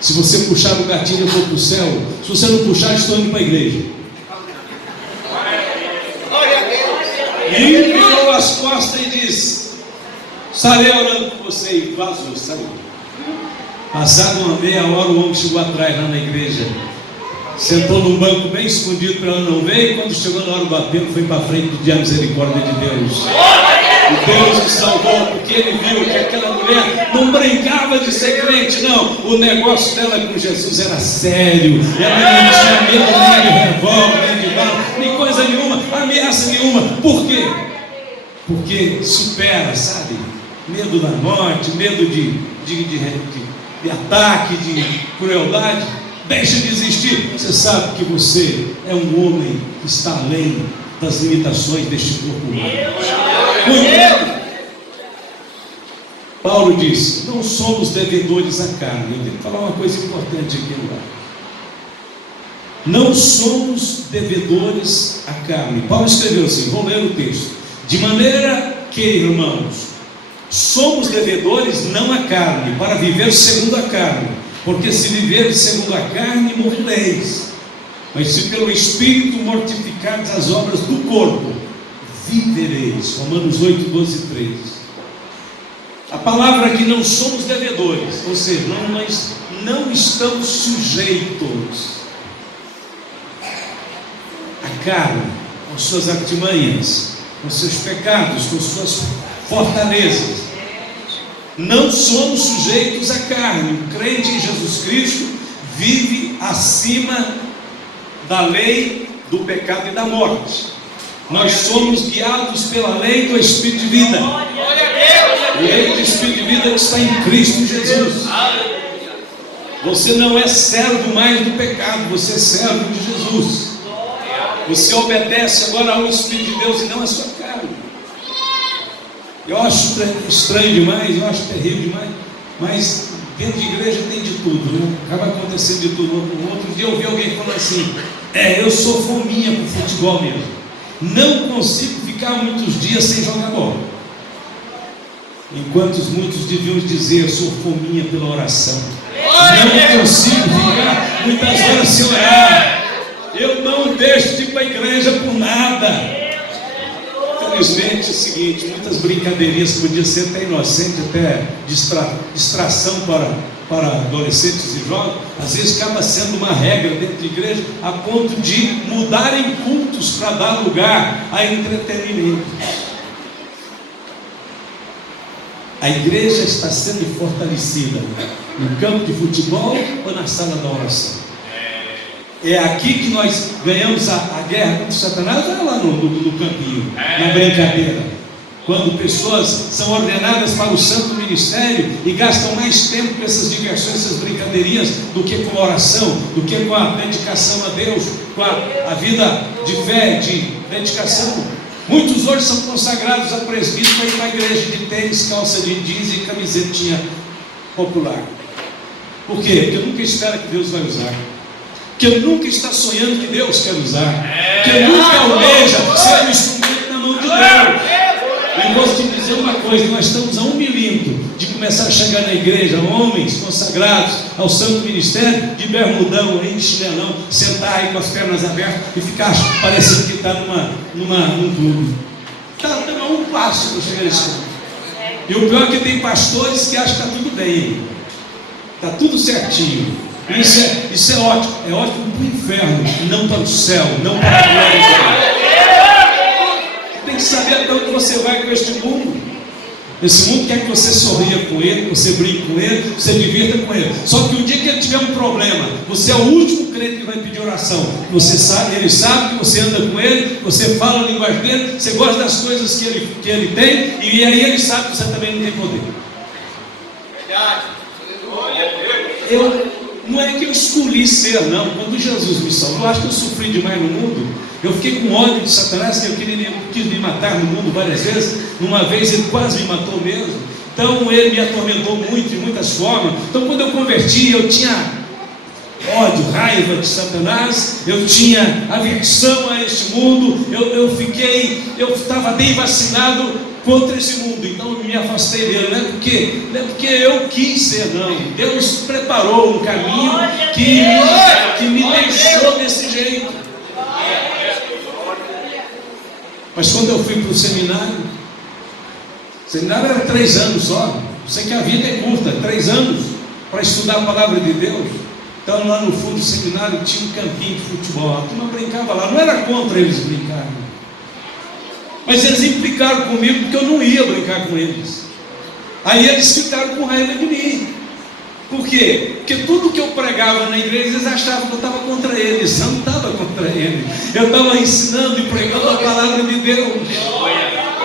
Se você puxar o gatilho, eu vou para o céu. Se você não puxar, estou indo para a igreja. E virou as costas e disse: estarei orando por você. E vazou, saiu. Passado uma meia hora, o homem chegou atrás lá na igreja, sentou num banco bem escondido para ela não ver. E quando chegou na hora do apelo, foi para frente do dia da misericórdia de Deus. E Deus o salvou, porque ele viu que aquela mulher não brincava de ser crente, não. O negócio dela com Jesus era sério. Ela não tinha medo nem de revólver, nem de bala, nem coisa nenhuma, ameaça nenhuma. Por quê? Porque supera, sabe? Medo da morte, medo de ataque, de crueldade. Deixa de existir. Você sabe que você é um homem que está além das limitações deste corpo humano. Paulo disse: não somos devedores à carne. Eu tenho que falar uma coisa importante aqui agora. Não somos devedores à carne. Paulo escreveu assim, vou ler o texto: de maneira que, irmãos, somos devedores não à carne, para viver segundo a carne. Porque se viveres segundo a carne, morrereis. Mas se pelo Espírito mortificardes as obras do corpo, vivereis. Romanos 8, 12 e 13. A palavra aqui: não somos devedores, ou seja, nós não estamos sujeitos à carne, com suas artimanhas, com seus pecados, com suas fortalezas. Não somos sujeitos à carne. O crente em Jesus Cristo vive acima da lei do pecado e da morte. Nós somos guiados pela lei do Espírito de vida. A lei do Espírito de vida que está em Cristo Jesus. Você não é servo mais do pecado, você é servo de Jesus. Você obedece agora ao Espírito de Deus e não à sua carne. Eu acho estranho demais, eu acho terrível demais, mas dentro de igreja tem de tudo, né? Acaba acontecendo de tudo. Outro dia eu ouvi alguém falando assim: eu sou fominha para o futebol mesmo, não consigo ficar muitos dias sem jogar bola. Enquanto muitos deviam dizer: eu sou fominha pela oração. Não consigo ficar muitas horas sem orar. Eu não deixo de ir para a igreja por nada. Infelizmente é o seguinte: muitas brincadeirinhas podiam ser até inocentes, até distração para adolescentes e jovens, às vezes acaba sendo uma regra dentro da igreja, a ponto de mudarem cultos para dar lugar a entretenimento. A igreja está sendo fortalecida no campo de futebol ou na sala da oração? É aqui que nós ganhamos a guerra contra o Satanás, ou é lá no campinho, na brincadeira? Quando pessoas são ordenadas para o santo ministério e gastam mais tempo com essas diversões, essas brincadeirinhas, do que com a oração, do que com a dedicação a Deus, com a vida de fé, de dedicação. Muitos hoje são consagrados a presbítero para ir para a igreja de tênis, calça de jeans e camisetinha popular. Por quê? Porque nunca espera que Deus vai usar. Que ele nunca está sonhando que Deus quer usar, que ele nunca almeja ser um instrumento na mão de Deus. Eu posso te dizer uma coisa: nós estamos a 1 milímetro de começar a chegar na igreja homens consagrados ao santo ministério, de bermudão, de chinelão, sentar aí com as pernas abertas e ficar parecendo que está num clube. Está a um passo para chegar nesse clube. E o pior é que tem pastores que acham que está tudo bem, está tudo certinho. Isso é ótimo para o inferno, não para o céu, não para a glória de Deus. Você tem que saber até onde você vai com este mundo. Esse mundo quer que você sorria com ele, que você brinque com ele, que você divirta com ele. Só que o dia que ele tiver um problema, você é o último crente que vai pedir oração. Você sabe, ele sabe que você anda com ele, você fala a linguagem dele, você gosta das coisas que ele tem, e aí ele sabe que você também não tem poder. Não é que eu escolhi ser, não. Quando Jesus me salvou, eu acho que eu sofri demais no mundo. Eu fiquei com ódio de Satanás, que quis me matar no mundo várias vezes. Uma vez ele quase me matou mesmo. Então ele me atormentou muito, de muitas formas. Então quando eu converti, eu tinha ódio, raiva de Satanás. Eu tinha aversão a este mundo. Eu estava bem vacinado contra esse mundo, então eu me afastei dele. Não é porque eu quis ser, não. Deus preparou um caminho que me deixou desse jeito. Mas quando eu fui para o seminário era 3 anos só. Eu sei que a vida é curta, 3 anos para estudar a palavra de Deus. Então lá no fundo do seminário tinha um campinho de futebol. A turma brincava lá, não era contra eles brincarem, mas eles implicaram comigo porque eu não ia brincar com eles. Aí eles ficaram com raiva de mim. Por quê? Porque tudo que eu pregava na igreja, eles achavam que eu estava contra eles. Eu não estava contra eles. Eu estava ensinando e pregando a palavra de Deus.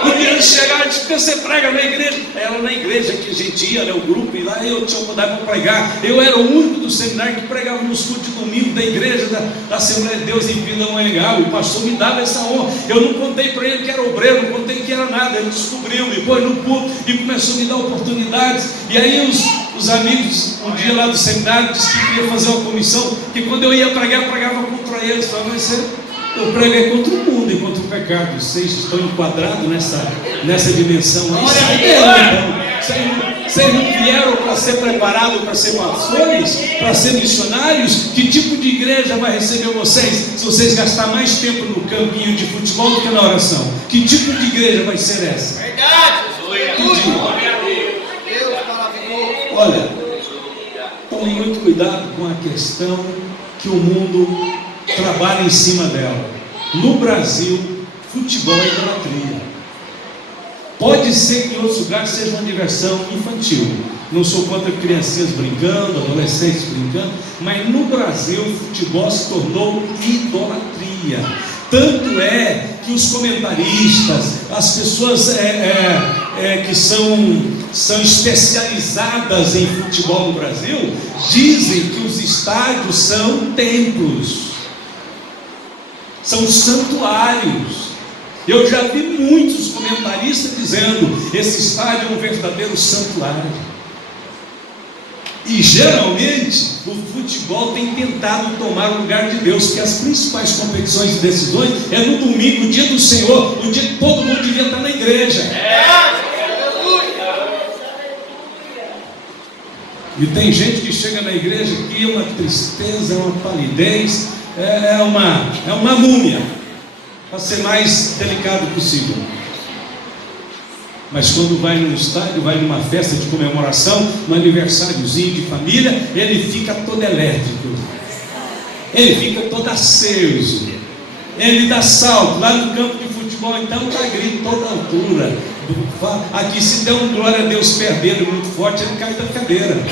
Um dia eles chegaram e disseram: que você prega na igreja? Era na igreja que a gente ia, né, o grupo, e lá eu tinha mudado para pregar. Eu era o único do seminário que pregava nos cultos de domingo da igreja da Assembleia de Deus em Pindamonhangaba. O pastor me dava essa honra. Eu não contei para ele que era obreiro, não contei que era nada. Ele descobriu, me pôs no culto e começou a me dar oportunidades. E aí os amigos, um dia lá do seminário, disseram que queria fazer uma comissão, que quando eu ia pregar, eu pregava contra eles. Falava: eu preguei contra o mundo e contra o pecado. Vocês estão enquadrados nessa dimensão aí. Vocês não vieram para ser preparados para ser pastores, para ser missionários? Que tipo de igreja vai receber vocês se vocês gastarem mais tempo no campinho de futebol do que na oração? Que tipo de igreja vai ser essa? Verdade! Olha, tome muito cuidado com a questão que o mundo trabalha em cima dela. No Brasil, futebol é idolatria. Pode ser que em outros lugares seja uma diversão infantil. Não sou contra criancinhas brincando, adolescentes brincando, mas no Brasil o futebol se tornou idolatria. Tanto é que os comentaristas, as pessoas que são especializadas em futebol no Brasil, dizem que os estádios são templos, são santuários. Eu já vi muitos comentaristas dizendo: esse estádio é um verdadeiro santuário. E geralmente o futebol tem tentado tomar o lugar de Deus, porque as principais competições e decisões é no domingo, o dia do Senhor, o dia que todo mundo devia estar na igreja. E tem gente que chega na igreja que é uma tristeza, é uma palidez, é uma múmia, para ser mais delicado possível. Mas quando vai no estádio, vai numa festa de comemoração, num aniversáriozinho de família, ele fica todo elétrico, ele fica todo aceso, ele dá salto. Lá no campo de futebol, então, dá grito toda altura. Aqui, se der um glória a Deus perdendo muito forte, ele cai da cadeira.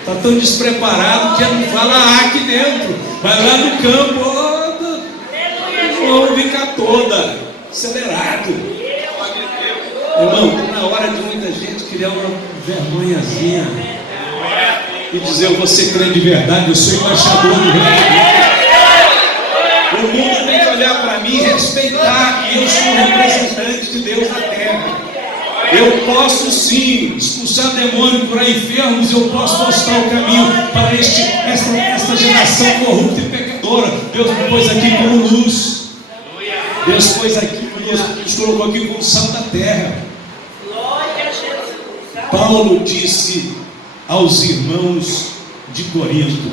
Está tão despreparado que ele não fala aqui dentro. Vai lá no campo, o fica toda acelerado. Irmão, na hora de muita gente criar uma vergonhazinha e dizer: eu vou ser crente de verdade, eu sou embaixador do reino. O mundo tem que olhar para mim e respeitar que eu sou um representante de Deus na terra. Eu posso sim expulsar demônio, curar enfermos, eu posso mostrar o caminho para esta geração corrupta e pecadora. Deus me pôs aqui como luz. Deus pôs aqui, nos colocou aqui como sal da terra. Paulo disse aos irmãos de Corinto: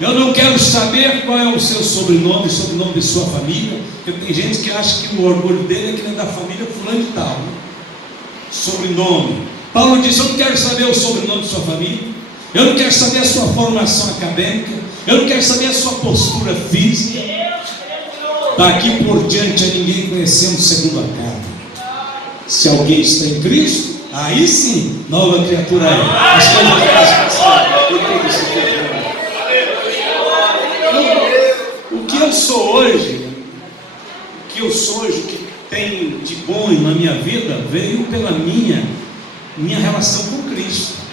eu não quero saber qual é o seu sobrenome, o sobrenome de sua família, porque tem gente que acha que o orgulho dele é que ele é da família fulano de tal, né? Sobrenome. Paulo disse: eu não quero saber o sobrenome de sua família, eu não quero saber a sua formação acadêmica, eu não quero saber a sua postura física. Daqui por diante a ninguém conhecemos segundo a carne. Se alguém está em Cristo, aí sim, nova criatura é. As coisas o que eu sou hoje, o que tem de bom na minha vida, veio pela minha relação com Cristo.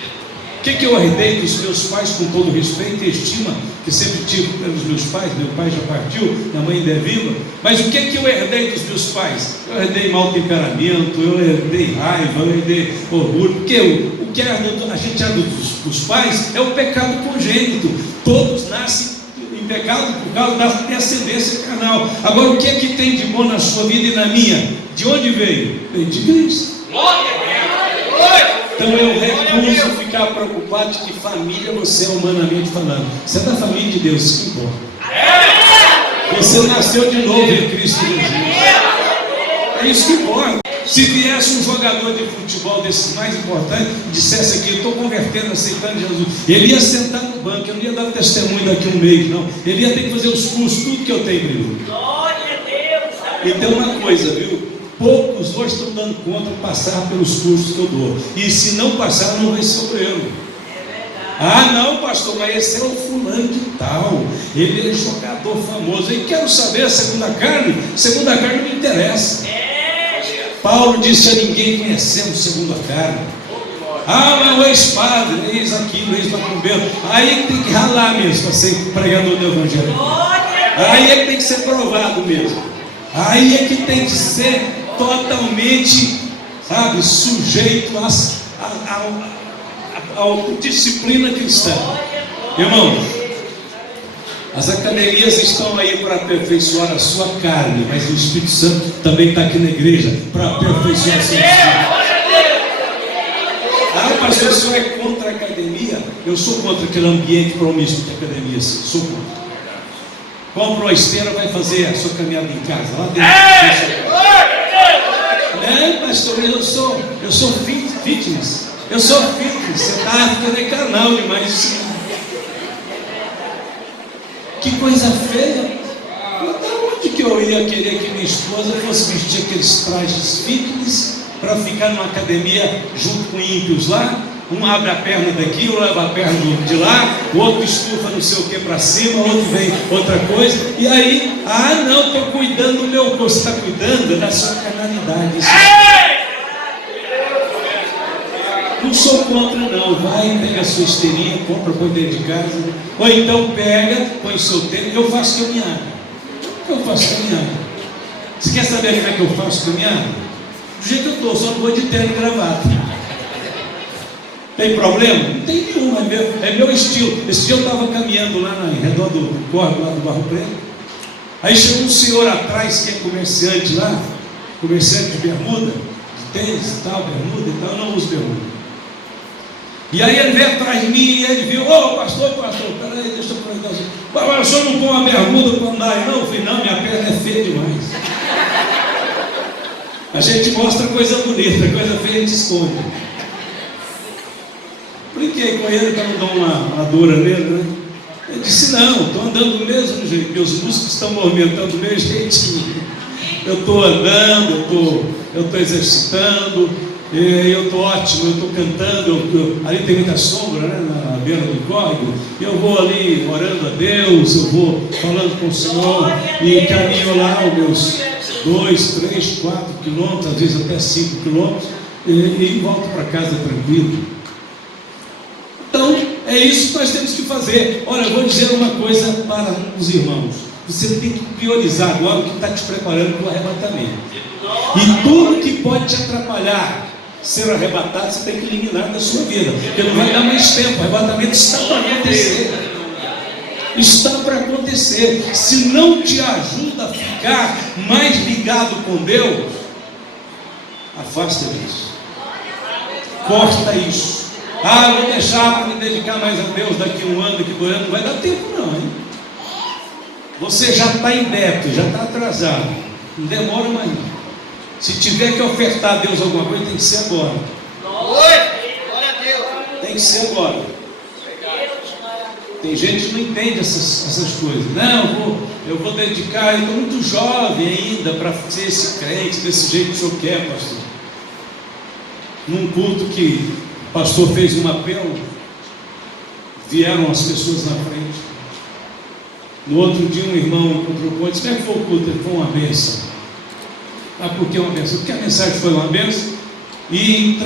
O que eu herdei dos meus pais, com todo respeito e estima que sempre tive pelos meus pais? Meu pai já partiu, minha mãe ainda é viva. Mas o que eu herdei dos meus pais? Eu herdei mau temperamento, eu herdei raiva, eu herdei orgulho. Porque o que a gente herda dos pais é o pecado congênito. Todos nascem em pecado por causa da descendência carnal. Agora, o que tem de bom na sua vida e na minha? De onde veio? Veio de Cristo. Então eu recuso ficar preocupado de que família você é, humanamente falando. Você é da família de Deus, isso que importa. Você nasceu de novo em Cristo Jesus. É isso que importa. Se viesse um jogador de futebol desses mais importantes, dissesse aqui: eu estou convertendo, aceitando Jesus, ele ia sentar no banco, eu não ia dar testemunho daqui a um mês, não. Ele ia ter que fazer os cursos, tudo que eu tenho, viu? Glória a Deus. E tem uma coisa, viu? Poucos hoje estão dando conta de passar pelos cursos que eu dou. E se não passar, não vai ser eu. Ah, não, pastor, mas esse é o fulano de tal. Ele é jogador famoso. E quero saber a segunda carne. Segunda carne não me interessa. Paulo disse: a ninguém conhecemos segundo a carne. Ah, mas o ex-padre, ex aquilo, ex-macumbeiro. Aí tem que ralar mesmo para ser pregador do evangelho. Aí é que tem que ser provado mesmo. Aí é que tem que ser totalmente, sabe, sujeito à disciplina cristã. Irmão, as academias estão aí para aperfeiçoar a sua carne, mas o Espírito Santo também está aqui na igreja para aperfeiçoar a sua espírito. Ah, pastor, o senhor é contra a academia? Eu sou contra aquele ambiente promíscuo de academia, sim, sou contra. Compra uma esteira, vai fazer a sua caminhada em casa, lá dentro. Pastor, eu sou fitness. Eu sou fitness. Você está ficando canal demais. Que coisa feia. Então, onde que eu ia querer que minha esposa fosse vestir aqueles trajes fitness para ficar numa academia junto com ímpios lá? Um abre a perna daqui, um leva a perna de lá, o outro estufa não sei o que para cima, o outro vem outra coisa. E aí, não, estou cuidando do meu corpo. Você está cuidando da sua carnalidade. Não sou contra não, vai, pega a sua esteirinha, compra, põe dentro de casa, ou então pega, põe solteiro. Eu faço caminhada. Você quer saber como é que eu faço caminhada? Do jeito que eu estou, só não vou de terno e gravata. Tem problema? Não tem nenhum, é meu estilo. Esse dia eu estava caminhando lá em redor do córrego, lá do Barro Preto. Aí chegou um senhor atrás, que é comerciante lá, comerciante de bermuda, de tênis e tal, bermuda e tal, eu não uso bermuda. E aí ele veio atrás de mim e ele viu, pastor, peraí, deixa eu perguntar assim. O senhor não põe uma bermuda para andar? Não, eu falei, não, minha perna é feia demais. A gente mostra coisa bonita, coisa feia a gente esconde. Brinquei com ele para não dar uma dura nele, né? Ele disse, não, estou andando do mesmo jeito, meus músculos estão movimentando do mesmo jeitinho. Eu estou andando, eu estou exercitando, eu estou ótimo, eu estou cantando, ali tem muita sombra, né, na beira do córrego, eu vou ali orando a Deus, eu vou falando com o Senhor, e caminho lá os meus 2, 3, 4 quilômetros, às vezes até 5 quilômetros, e volto para casa tranquilo. Então, é isso que nós temos que fazer. Olha, eu vou dizer uma coisa para os irmãos. Você tem que priorizar agora o que está te preparando para o arrebatamento. E tudo que pode te atrapalhar ser arrebatado, você tem que eliminar da sua vida. Porque não vai dar mais tempo. O arrebatamento está para acontecer. Está para acontecer. Se não te ajuda a ficar mais ligado com Deus, afasta disso. Corta isso. Eu vou deixar para me dedicar mais a Deus daqui 1 ano, daqui 2 anos. Não vai dar tempo não, hein? Você já está em débito, já está atrasado. Não demora mais não. Se tiver que ofertar a Deus alguma coisa, tem que ser agora. Tem que ser agora. Tem gente que não entende essas coisas. Não, eu vou dedicar, eu estou muito jovem ainda para ser esse crente, desse jeito que o senhor quer, pastor. Num culto que o pastor fez um apelo, vieram as pessoas na frente. No outro dia um irmão encontrou com ele, disse, como é que foi o culto? Ele foi uma bênção. Por que uma bênção? Porque a mensagem foi uma bênção. E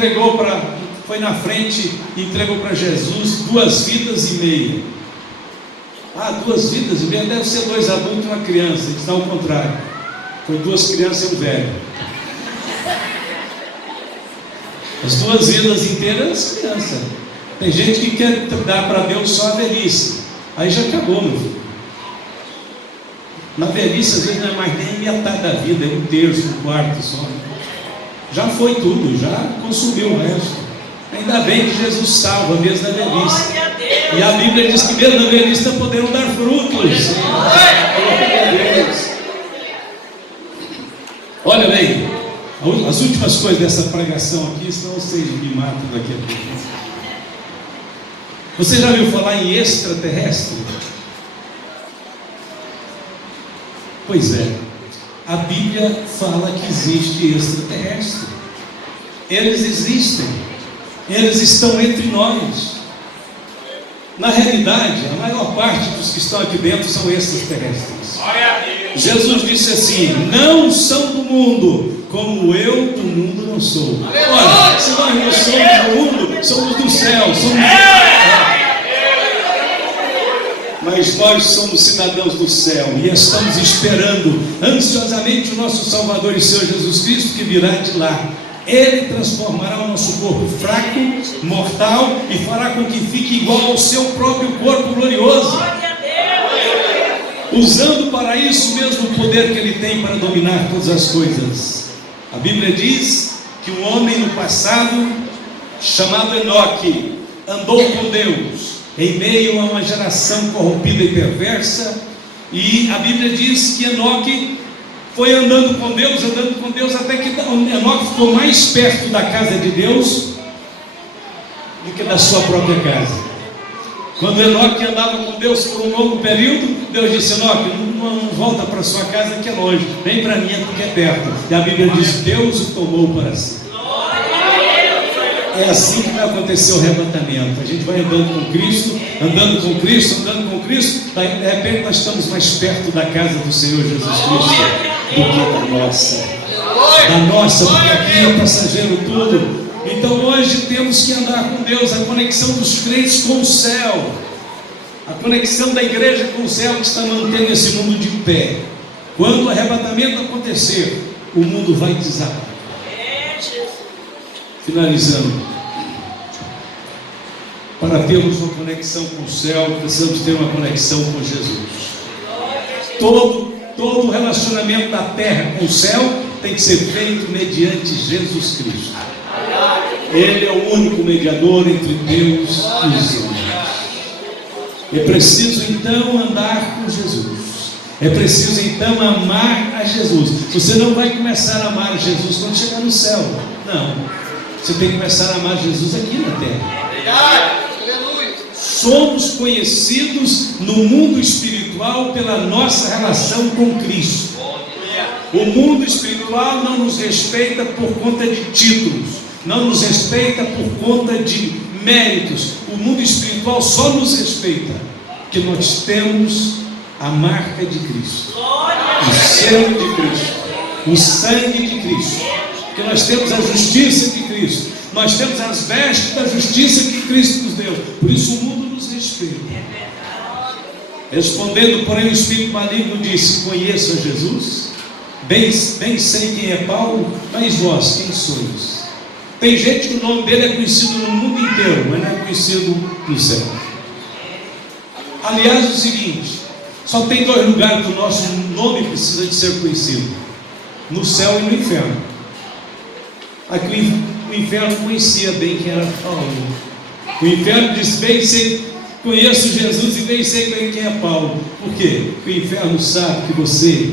foi na frente e entregou para Jesus 2 vidas e meia. 2 vidas e meia, deve ser 2 adultos e uma criança. Ele está ao contrário. Foi 2 crianças e um velho. As 2 vidas inteiras, criança. Tem gente que quer dar para Deus só a velhice. Aí já acabou, meu filho. Na velhice, às vezes, não é mais nem metade da vida, é 1/3, 1/4 só. Já foi tudo, já consumiu o resto. Ainda bem que Jesus salva, mesmo na velhice. E a Bíblia diz que mesmo na velhice não poderão dar frutos. Olha bem, as últimas coisas dessa pregação aqui, senão vocês me matam daqui a pouco. Você já ouviu falar em extraterrestre? Pois é, a Bíblia fala que existe extraterrestre. Eles existem, eles estão entre nós. Na realidade, a maior parte dos que estão aqui dentro são extraterrestres. Jesus disse assim: não são do mundo, como eu do mundo não sou. Olha, se nós não somos do mundo, somos do céu, mas nós somos cidadãos do céu e estamos esperando ansiosamente o nosso Salvador e Senhor Jesus Cristo, que virá de lá. Ele transformará o nosso corpo fraco, mortal, e fará com que fique igual ao seu próprio corpo glorioso, usando para isso mesmo o poder que ele tem para dominar todas as coisas. A Bíblia diz que um homem no passado, chamado Enoque, andou com Deus em meio a uma geração corrompida e perversa, e a Bíblia diz que Enoque foi andando com Deus, até que Enoque ficou mais perto da casa de Deus do que da sua própria casa. Quando Enoque andava com Deus por um longo período, Deus disse: Enoque, não volta para sua casa que é longe, vem para mim porque é perto. E a Bíblia diz: Deus o tomou para si. É assim que vai acontecer o arrebatamento. A gente vai andando com Cristo, andando com Cristo, andando com Cristo. De repente nós estamos mais perto da casa do Senhor Jesus Cristo do que da nossa. Da nossa, porque aqui é passageiro tudo. Então hoje temos que andar com Deus, a conexão dos crentes com o céu, a conexão da igreja com o céu que está mantendo esse mundo de pé. Quando o arrebatamento acontecer, o mundo vai desabar. Finalizando, para termos uma conexão com o céu, precisamos ter uma conexão com Jesus. Todo relacionamento da terra com o céu tem que ser feito mediante Jesus Cristo. Ele é o único mediador entre Deus e os homens. É preciso então andar com Jesus. É preciso então amar a Jesus. Você não vai começar a amar Jesus quando chegar no céu. Não. Você tem que começar a amar Jesus aqui na terra. Somos conhecidos no mundo espiritual pela nossa relação com Cristo. O mundo espiritual não nos respeita por conta de títulos, não nos respeita por conta de méritos. O mundo espiritual só nos respeita porque nós temos a marca de Cristo, o selo de Cristo, o sangue de Cristo, porque nós temos a justiça de Cristo, nós temos as vestes da justiça que Cristo nos deu. Por isso o mundo nos respeita. Respondendo, porém, o espírito maligno disse: conheço a Jesus, bem sei quem é Paulo, mas vós quem sois? Tem gente que o nome dele é conhecido no mundo inteiro, mas não é conhecido no céu. Aliás, é o seguinte: só tem dois lugares que o nosso nome precisa de ser conhecido: no céu e no inferno. Aqui o inferno conhecia bem quem era Paulo. O inferno disse: bem sei, conheço Jesus e bem sei bem quem é Paulo. Por quê? Porque o inferno sabe que você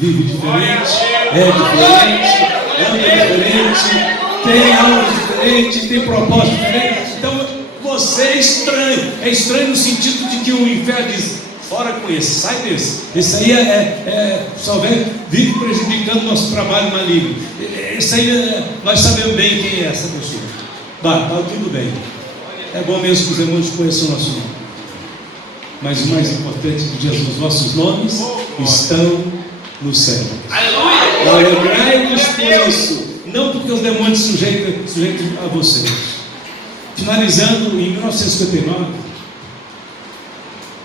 vive diferente, é diferente, anda diferente, tem algo diferente, tem propósito diferente. Então você é estranho. É estranho no sentido de que o inferno diz: fora com esse, sai desse. Esse aí só vive prejudicando nosso trabalho maligno. Esse aí nós sabemos bem quem é essa pessoa. Tá tudo bem. É bom mesmo que os irmãos conheçam o nosso nome. Mas o mais importante que diz: os vossos nomes estão no céu. Alegrai-vos por isso, não porque os demônios sujeitam a vocês. Finalizando, em 1959,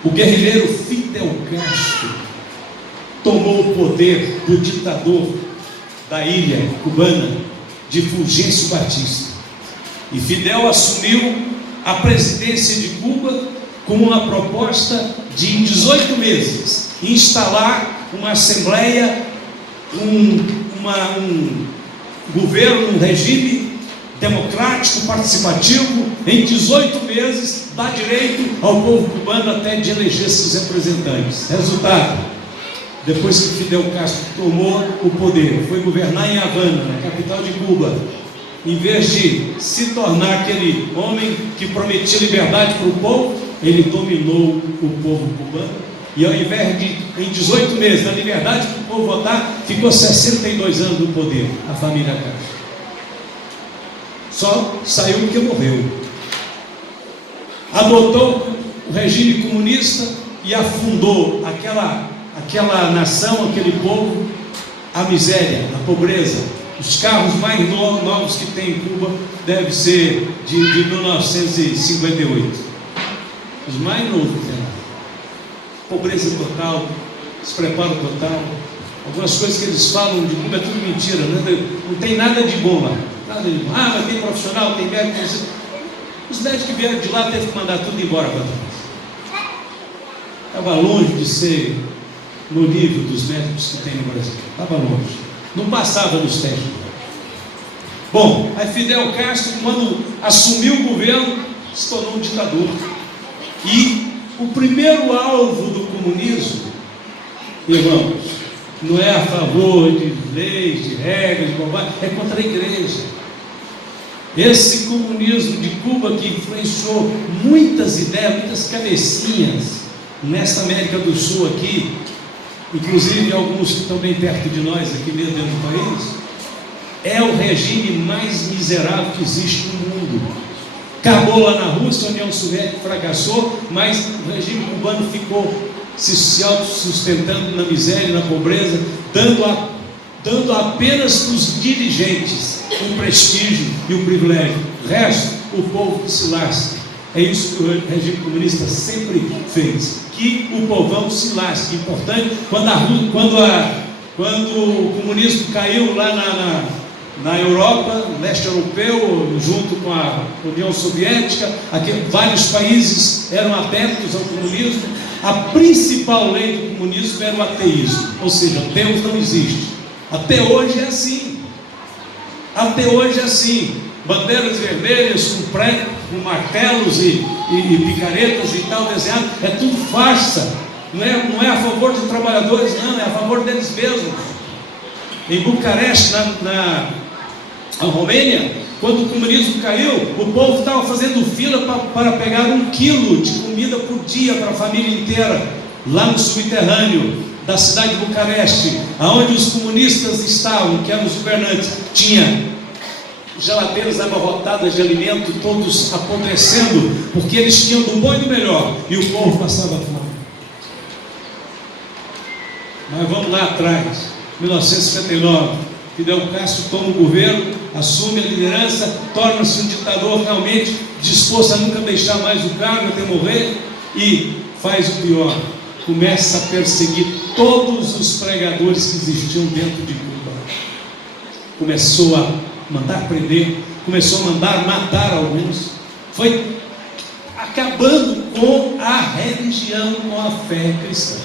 o guerrilheiro Fidel Castro tomou o poder do ditador da ilha cubana de Fulgêncio Batista. E Fidel assumiu a presidência de Cuba com uma proposta de, em 18 meses, instalar uma assembleia, um governo, um regime democrático, participativo. Em 18 meses, dá direito ao povo cubano até de eleger seus representantes. Resultado: depois que Fidel Castro tomou o poder, foi governar em Havana, na capital de Cuba, em vez de se tornar aquele homem que prometia liberdade para o povo, ele dominou o povo cubano. E ao invés de, em 18 meses, da liberdade para o povo votar, ficou 62 anos no poder, a família Castro. Só saiu porque morreu. Adotou o regime comunista e afundou aquela nação, aquele povo, a miséria, a pobreza. Os carros mais novos que tem em Cuba devem ser de 1958. Os mais novos que tem lá. Pobreza total, despreparo total. Algumas coisas que eles falam de Cuba é tudo mentira, não tem nada de bom lá. Nada de bom. Mas tem profissional, tem médico. Os médicos que vieram de lá teve que mandar tudo embora para trás. Estava longe de ser no nível dos médicos que tem no Brasil. Estava longe. Não passava nos testes. Bom, aí Fidel Castro, quando assumiu o governo, se tornou um ditador. E o primeiro alvo do comunismo, irmãos, não é a favor de leis, de regras, de bobagem, é contra a igreja. Esse comunismo de Cuba, que influenciou muitas ideias, muitas cabecinhas nessa América do Sul aqui, inclusive alguns que estão bem perto de nós, aqui mesmo dentro do país, É o regime mais miserável que existe no mundo. Acabou lá na Rússia, a União Soviética fracassou, mas o regime cubano ficou se autossustentando na miséria e na pobreza, dando apenas para os dirigentes o prestígio e o privilégio. O resto, o povo que se lasca. É isso que o regime comunista sempre fez, que o povão se lasque. Importante, quando o comunismo caiu lá na Europa, no leste europeu, junto com a União Soviética, vários países eram adeptos ao comunismo. A principal lei do comunismo era o ateísmo, ou seja, Deus não existe. Até hoje é assim. Até hoje é assim. Bandeiras vermelhas com martelos e picaretas e tal desenhado, é tudo farsa. Não é a favor dos trabalhadores, não, é a favor deles mesmos. Em Bucareste, na Romênia, quando o comunismo caiu, o povo estava fazendo fila para pegar 1 quilo de comida por dia para a família inteira, lá no subterrâneo da cidade de Bucareste, aonde os comunistas estavam, que eram os governantes. Tinha geladeiras abarrotadas de alimento, todos apodrecendo, porque eles tinham do bom e do melhor, e o povo passava fome. Mas vamos lá atrás, 1959, Fidel Castro toma o governo, assume a liderança, torna-se um ditador realmente disposto a nunca deixar mais o cargo até morrer, e faz o pior, começa a perseguir todos os pregadores que existiam dentro de Cuba. Começou a mandar prender, começou a mandar matar alguns, foi acabando com a religião, com a fé cristã.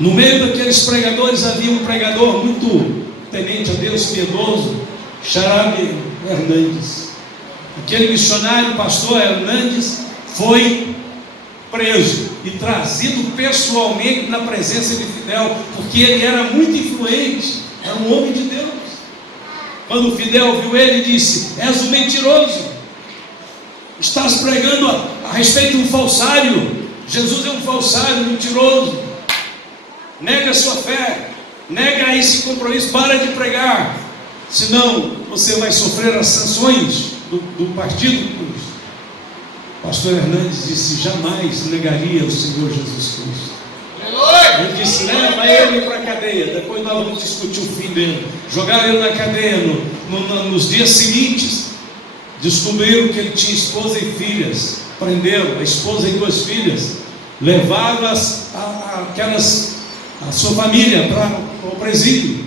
No meio daqueles pregadores havia um pregador muito temente a Deus, piedoso, Charabe Hernandes. Aquele missionário, pastor Hernandes, foi preso e trazido pessoalmente na presença de Fidel, porque ele era muito influente, era um homem de Deus. Quando o Fidel viu ele, disse: és um mentiroso, estás pregando a respeito de um falsário. Jesus é um falsário, mentiroso, nega a sua fé, nega esse compromisso, para de pregar, senão você vai sofrer as sanções do partido. O pastor Hernandes disse: jamais negaria o Senhor Jesus Cristo. Ele disse: leva ele para a cadeia. Depois nós vamos discutir o fim dele. Jogaram ele na cadeia. Nos dias seguintes, descobriram que ele tinha esposa e filhas. Prenderam a esposa e 2 filhas, levaram a sua família para o presídio.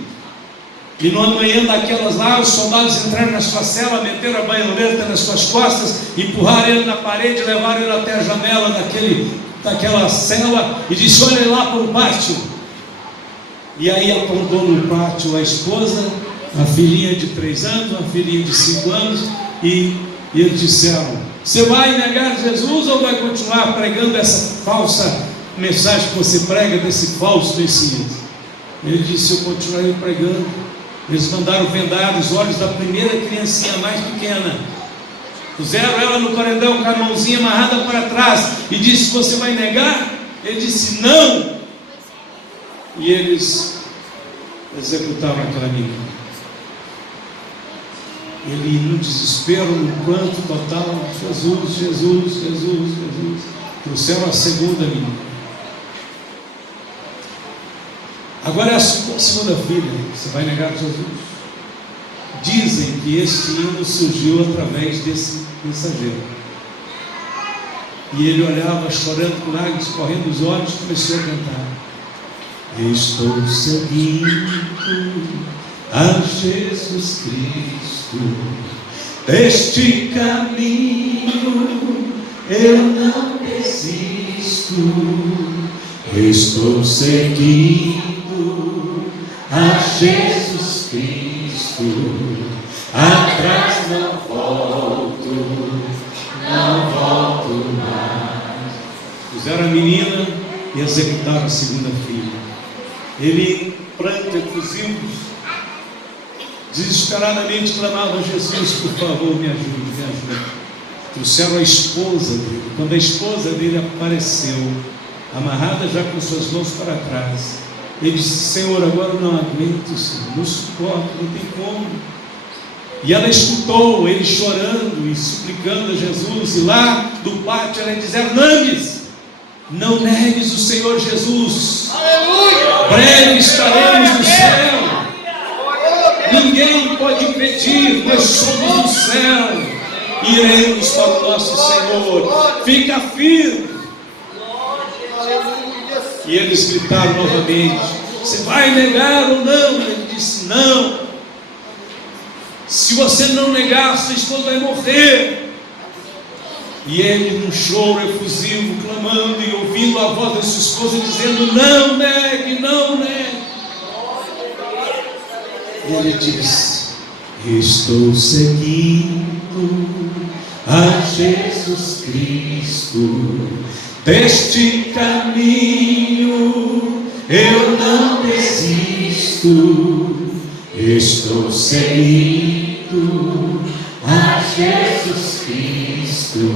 E numa manhã daquelas lá, os soldados entraram na sua cela, meteram a baioneta nas suas costas, empurraram ele na parede, levaram ele até a janela daquela cela e disse: olha lá para o pátio. E aí apontou no pátio a esposa, a filhinha de 3 anos, a filhinha de 5 anos, e eles disseram: você vai negar Jesus ou vai continuar pregando essa falsa mensagem que você prega, desse falso Messias? Ele disse: eu continuarei pregando. Eles mandaram vendar os olhos da primeira criancinha mais pequena, puseram ela no corredor com a mãozinha amarrada para trás e disse: você vai negar? Ele disse: não. E eles executaram aquela menina. Ele, no desespero, no pranto total: Jesus, Jesus, Jesus, Jesus. Trouxeram a segunda menina. Agora é a segunda filha. Você vai negar Jesus? Dizem que este hino surgiu através desse mensageiro. E ele olhava, chorando com lágrimas correndo dos olhos, e começou a cantar: estou seguindo a Jesus Cristo, este caminho eu não desisto. Estou seguindo a Jesus Cristo, atrás não volto mais. Puseram a menina e executaram a segunda filha. Ele, em pranto efusivo, desesperadamente clamava: Jesus, por favor, me ajude, me ajude. Trouxeram a esposa dele. Quando a esposa dele apareceu, amarrada já com suas mãos para trás, Ele disse: Senhor, agora eu não aguento, Senhor, não suporto, não tem como. E ela escutou ele chorando e suplicando a Jesus, e lá do pátio ela dizia: Hernandes, não negues o Senhor Jesus. Aleluia! Breve estaremos no céu. Ninguém pode impedir, nós somos do céu. Iremos para o nosso Senhor. Fica firme. E eles gritaram novamente: você vai negar ou não? Ele disse: não. Se você não negar, sua esposa vai morrer. E ele, num choro efusivo, clamando e ouvindo a voz da sua esposa dizendo: não negue, não negue. E ele disse: estou seguindo a Jesus Cristo, deste caminho eu não desisto. Estou seguindo a Jesus Cristo,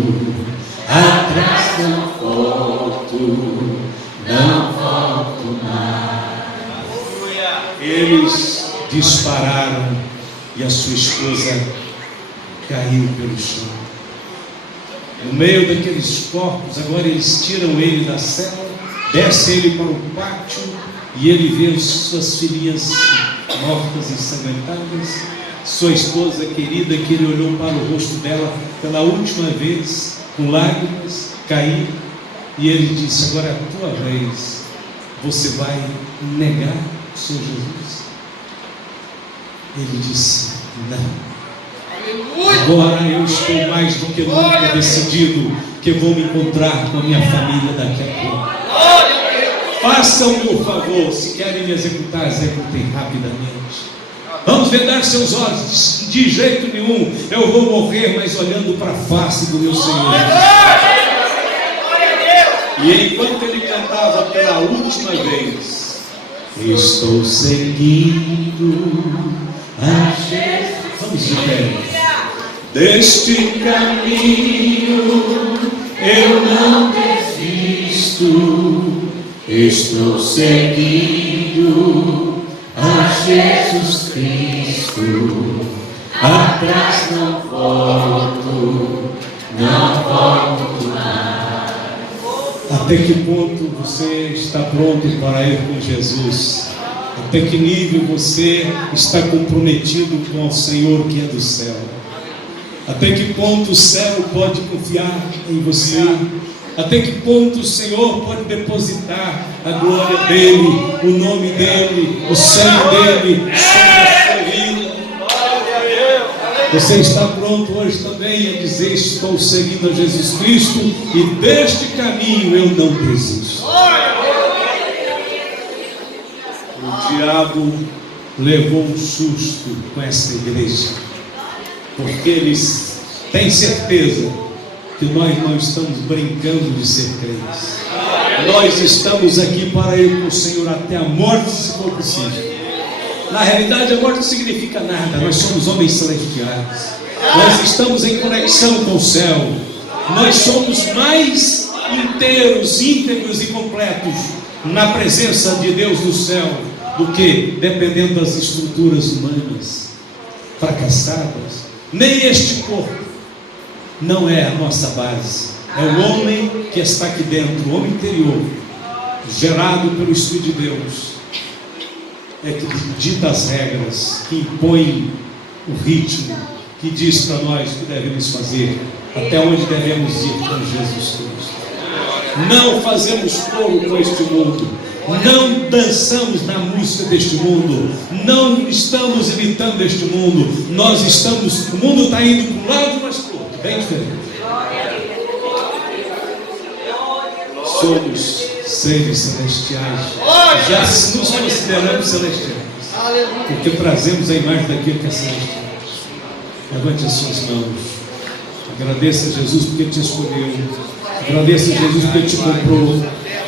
atrás não volto mais. Eles dispararam e a sua esposa caiu pelo chão. No meio daqueles corpos, agora eles tiram ele da cela, descem ele para o pátio e ele vê suas filhinhas mortas, ensanguentadas, sua esposa querida, que ele olhou para o rosto dela pela última vez, com lágrimas, caiu, e ele disse: agora é a tua vez, você vai negar o Senhor Jesus? Ele disse: não. Agora eu estou mais do que nunca decidido que vou me encontrar com a minha família daqui a pouco. Façam, por favor, se querem me executar, executem rapidamente. Vamos vendar seus olhos. De jeito nenhum eu vou morrer, mas olhando para a face do meu Senhor. E enquanto ele cantava pela última vez: estou seguindo a Jesus. Vamos de pé. Deste caminho eu não desisto. Estou seguindo a Jesus Cristo, atrás não volto mais. Até que ponto você está pronto para ir com Jesus? Até que nível você está comprometido com o Senhor que é do céu? Até que ponto o céu pode confiar em você? Até que ponto o Senhor pode depositar a glória dEle, o nome dEle, o sangue dEle sobre a sua vida? Você está pronto hoje também a dizer: estou seguindo a Jesus Cristo e deste caminho eu não desisto. O diabo levou um susto com essa igreja, porque eles têm certeza que nós não estamos brincando de ser crentes. Nós estamos aqui para ir com o Senhor até a morte, se for possível. Na realidade, a morte não significa nada. Nós somos homens celestiais. Nós estamos em conexão com o céu. Nós somos mais inteiros, íntegros e completos na presença de Deus no céu do que dependendo das estruturas humanas fracassadas. Nem este corpo não é a nossa base. É o homem que está aqui dentro, o homem interior, gerado pelo Espírito de Deus, é que dita as regras, que impõe o ritmo, que diz para nós o que devemos fazer, até onde devemos ir com Jesus Cristo. Não fazemos coro com este mundo, não dançamos na música deste mundo, não estamos imitando este mundo. Nós estamos, o mundo está indo para um lado, mas para o outro, bem diferente. Somos seres celestiais, já nos consideramos celestiais, porque trazemos a imagem daquele que é celestial. Levante as suas mãos, agradeça a Jesus porque te escolheu, agradeça a Jesus porque te comprou,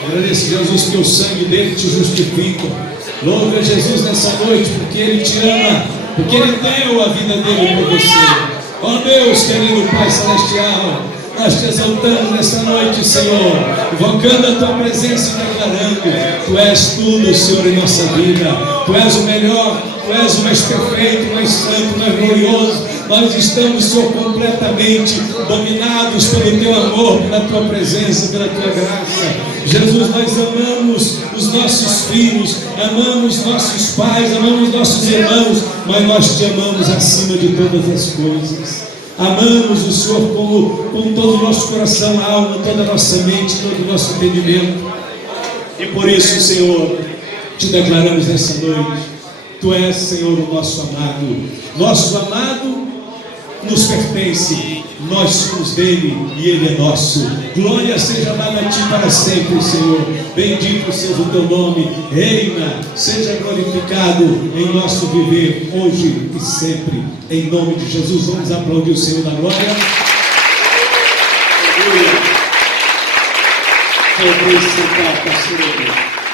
agradeça a Jesus porque o sangue dele te justifica. Louve a Jesus nessa noite porque ele te ama, porque ele deu a vida dele por você. Ó Deus, querido Pai Celestial, Nós te exaltamos nesta noite, Senhor, invocando a tua presença e declarando: tu és tudo, Senhor, em nossa vida. Tu és o melhor, tu és o mais perfeito, mais santo, mais glorioso. Nós estamos, Senhor, completamente dominados pelo teu amor, pela tua presença, pela tua graça. Jesus, nós amamos os nossos filhos, amamos nossos pais, amamos nossos irmãos, mas nós te amamos acima de todas as coisas. Amamos o Senhor com todo o nosso coração, alma, toda a nossa mente, todo o nosso entendimento. E por isso, Senhor, te declaramos nessa noite: tu és, Senhor, o nosso amado. Nosso amado nos pertence, nós somos dele e ele é nosso. Glória seja dada a ti para sempre, Senhor. Bendito seja o teu nome. Reina, seja glorificado em nosso viver, hoje e sempre, em nome de Jesus. Vamos aplaudir o Senhor da glória. Aleluia. Pode sentar, pastor.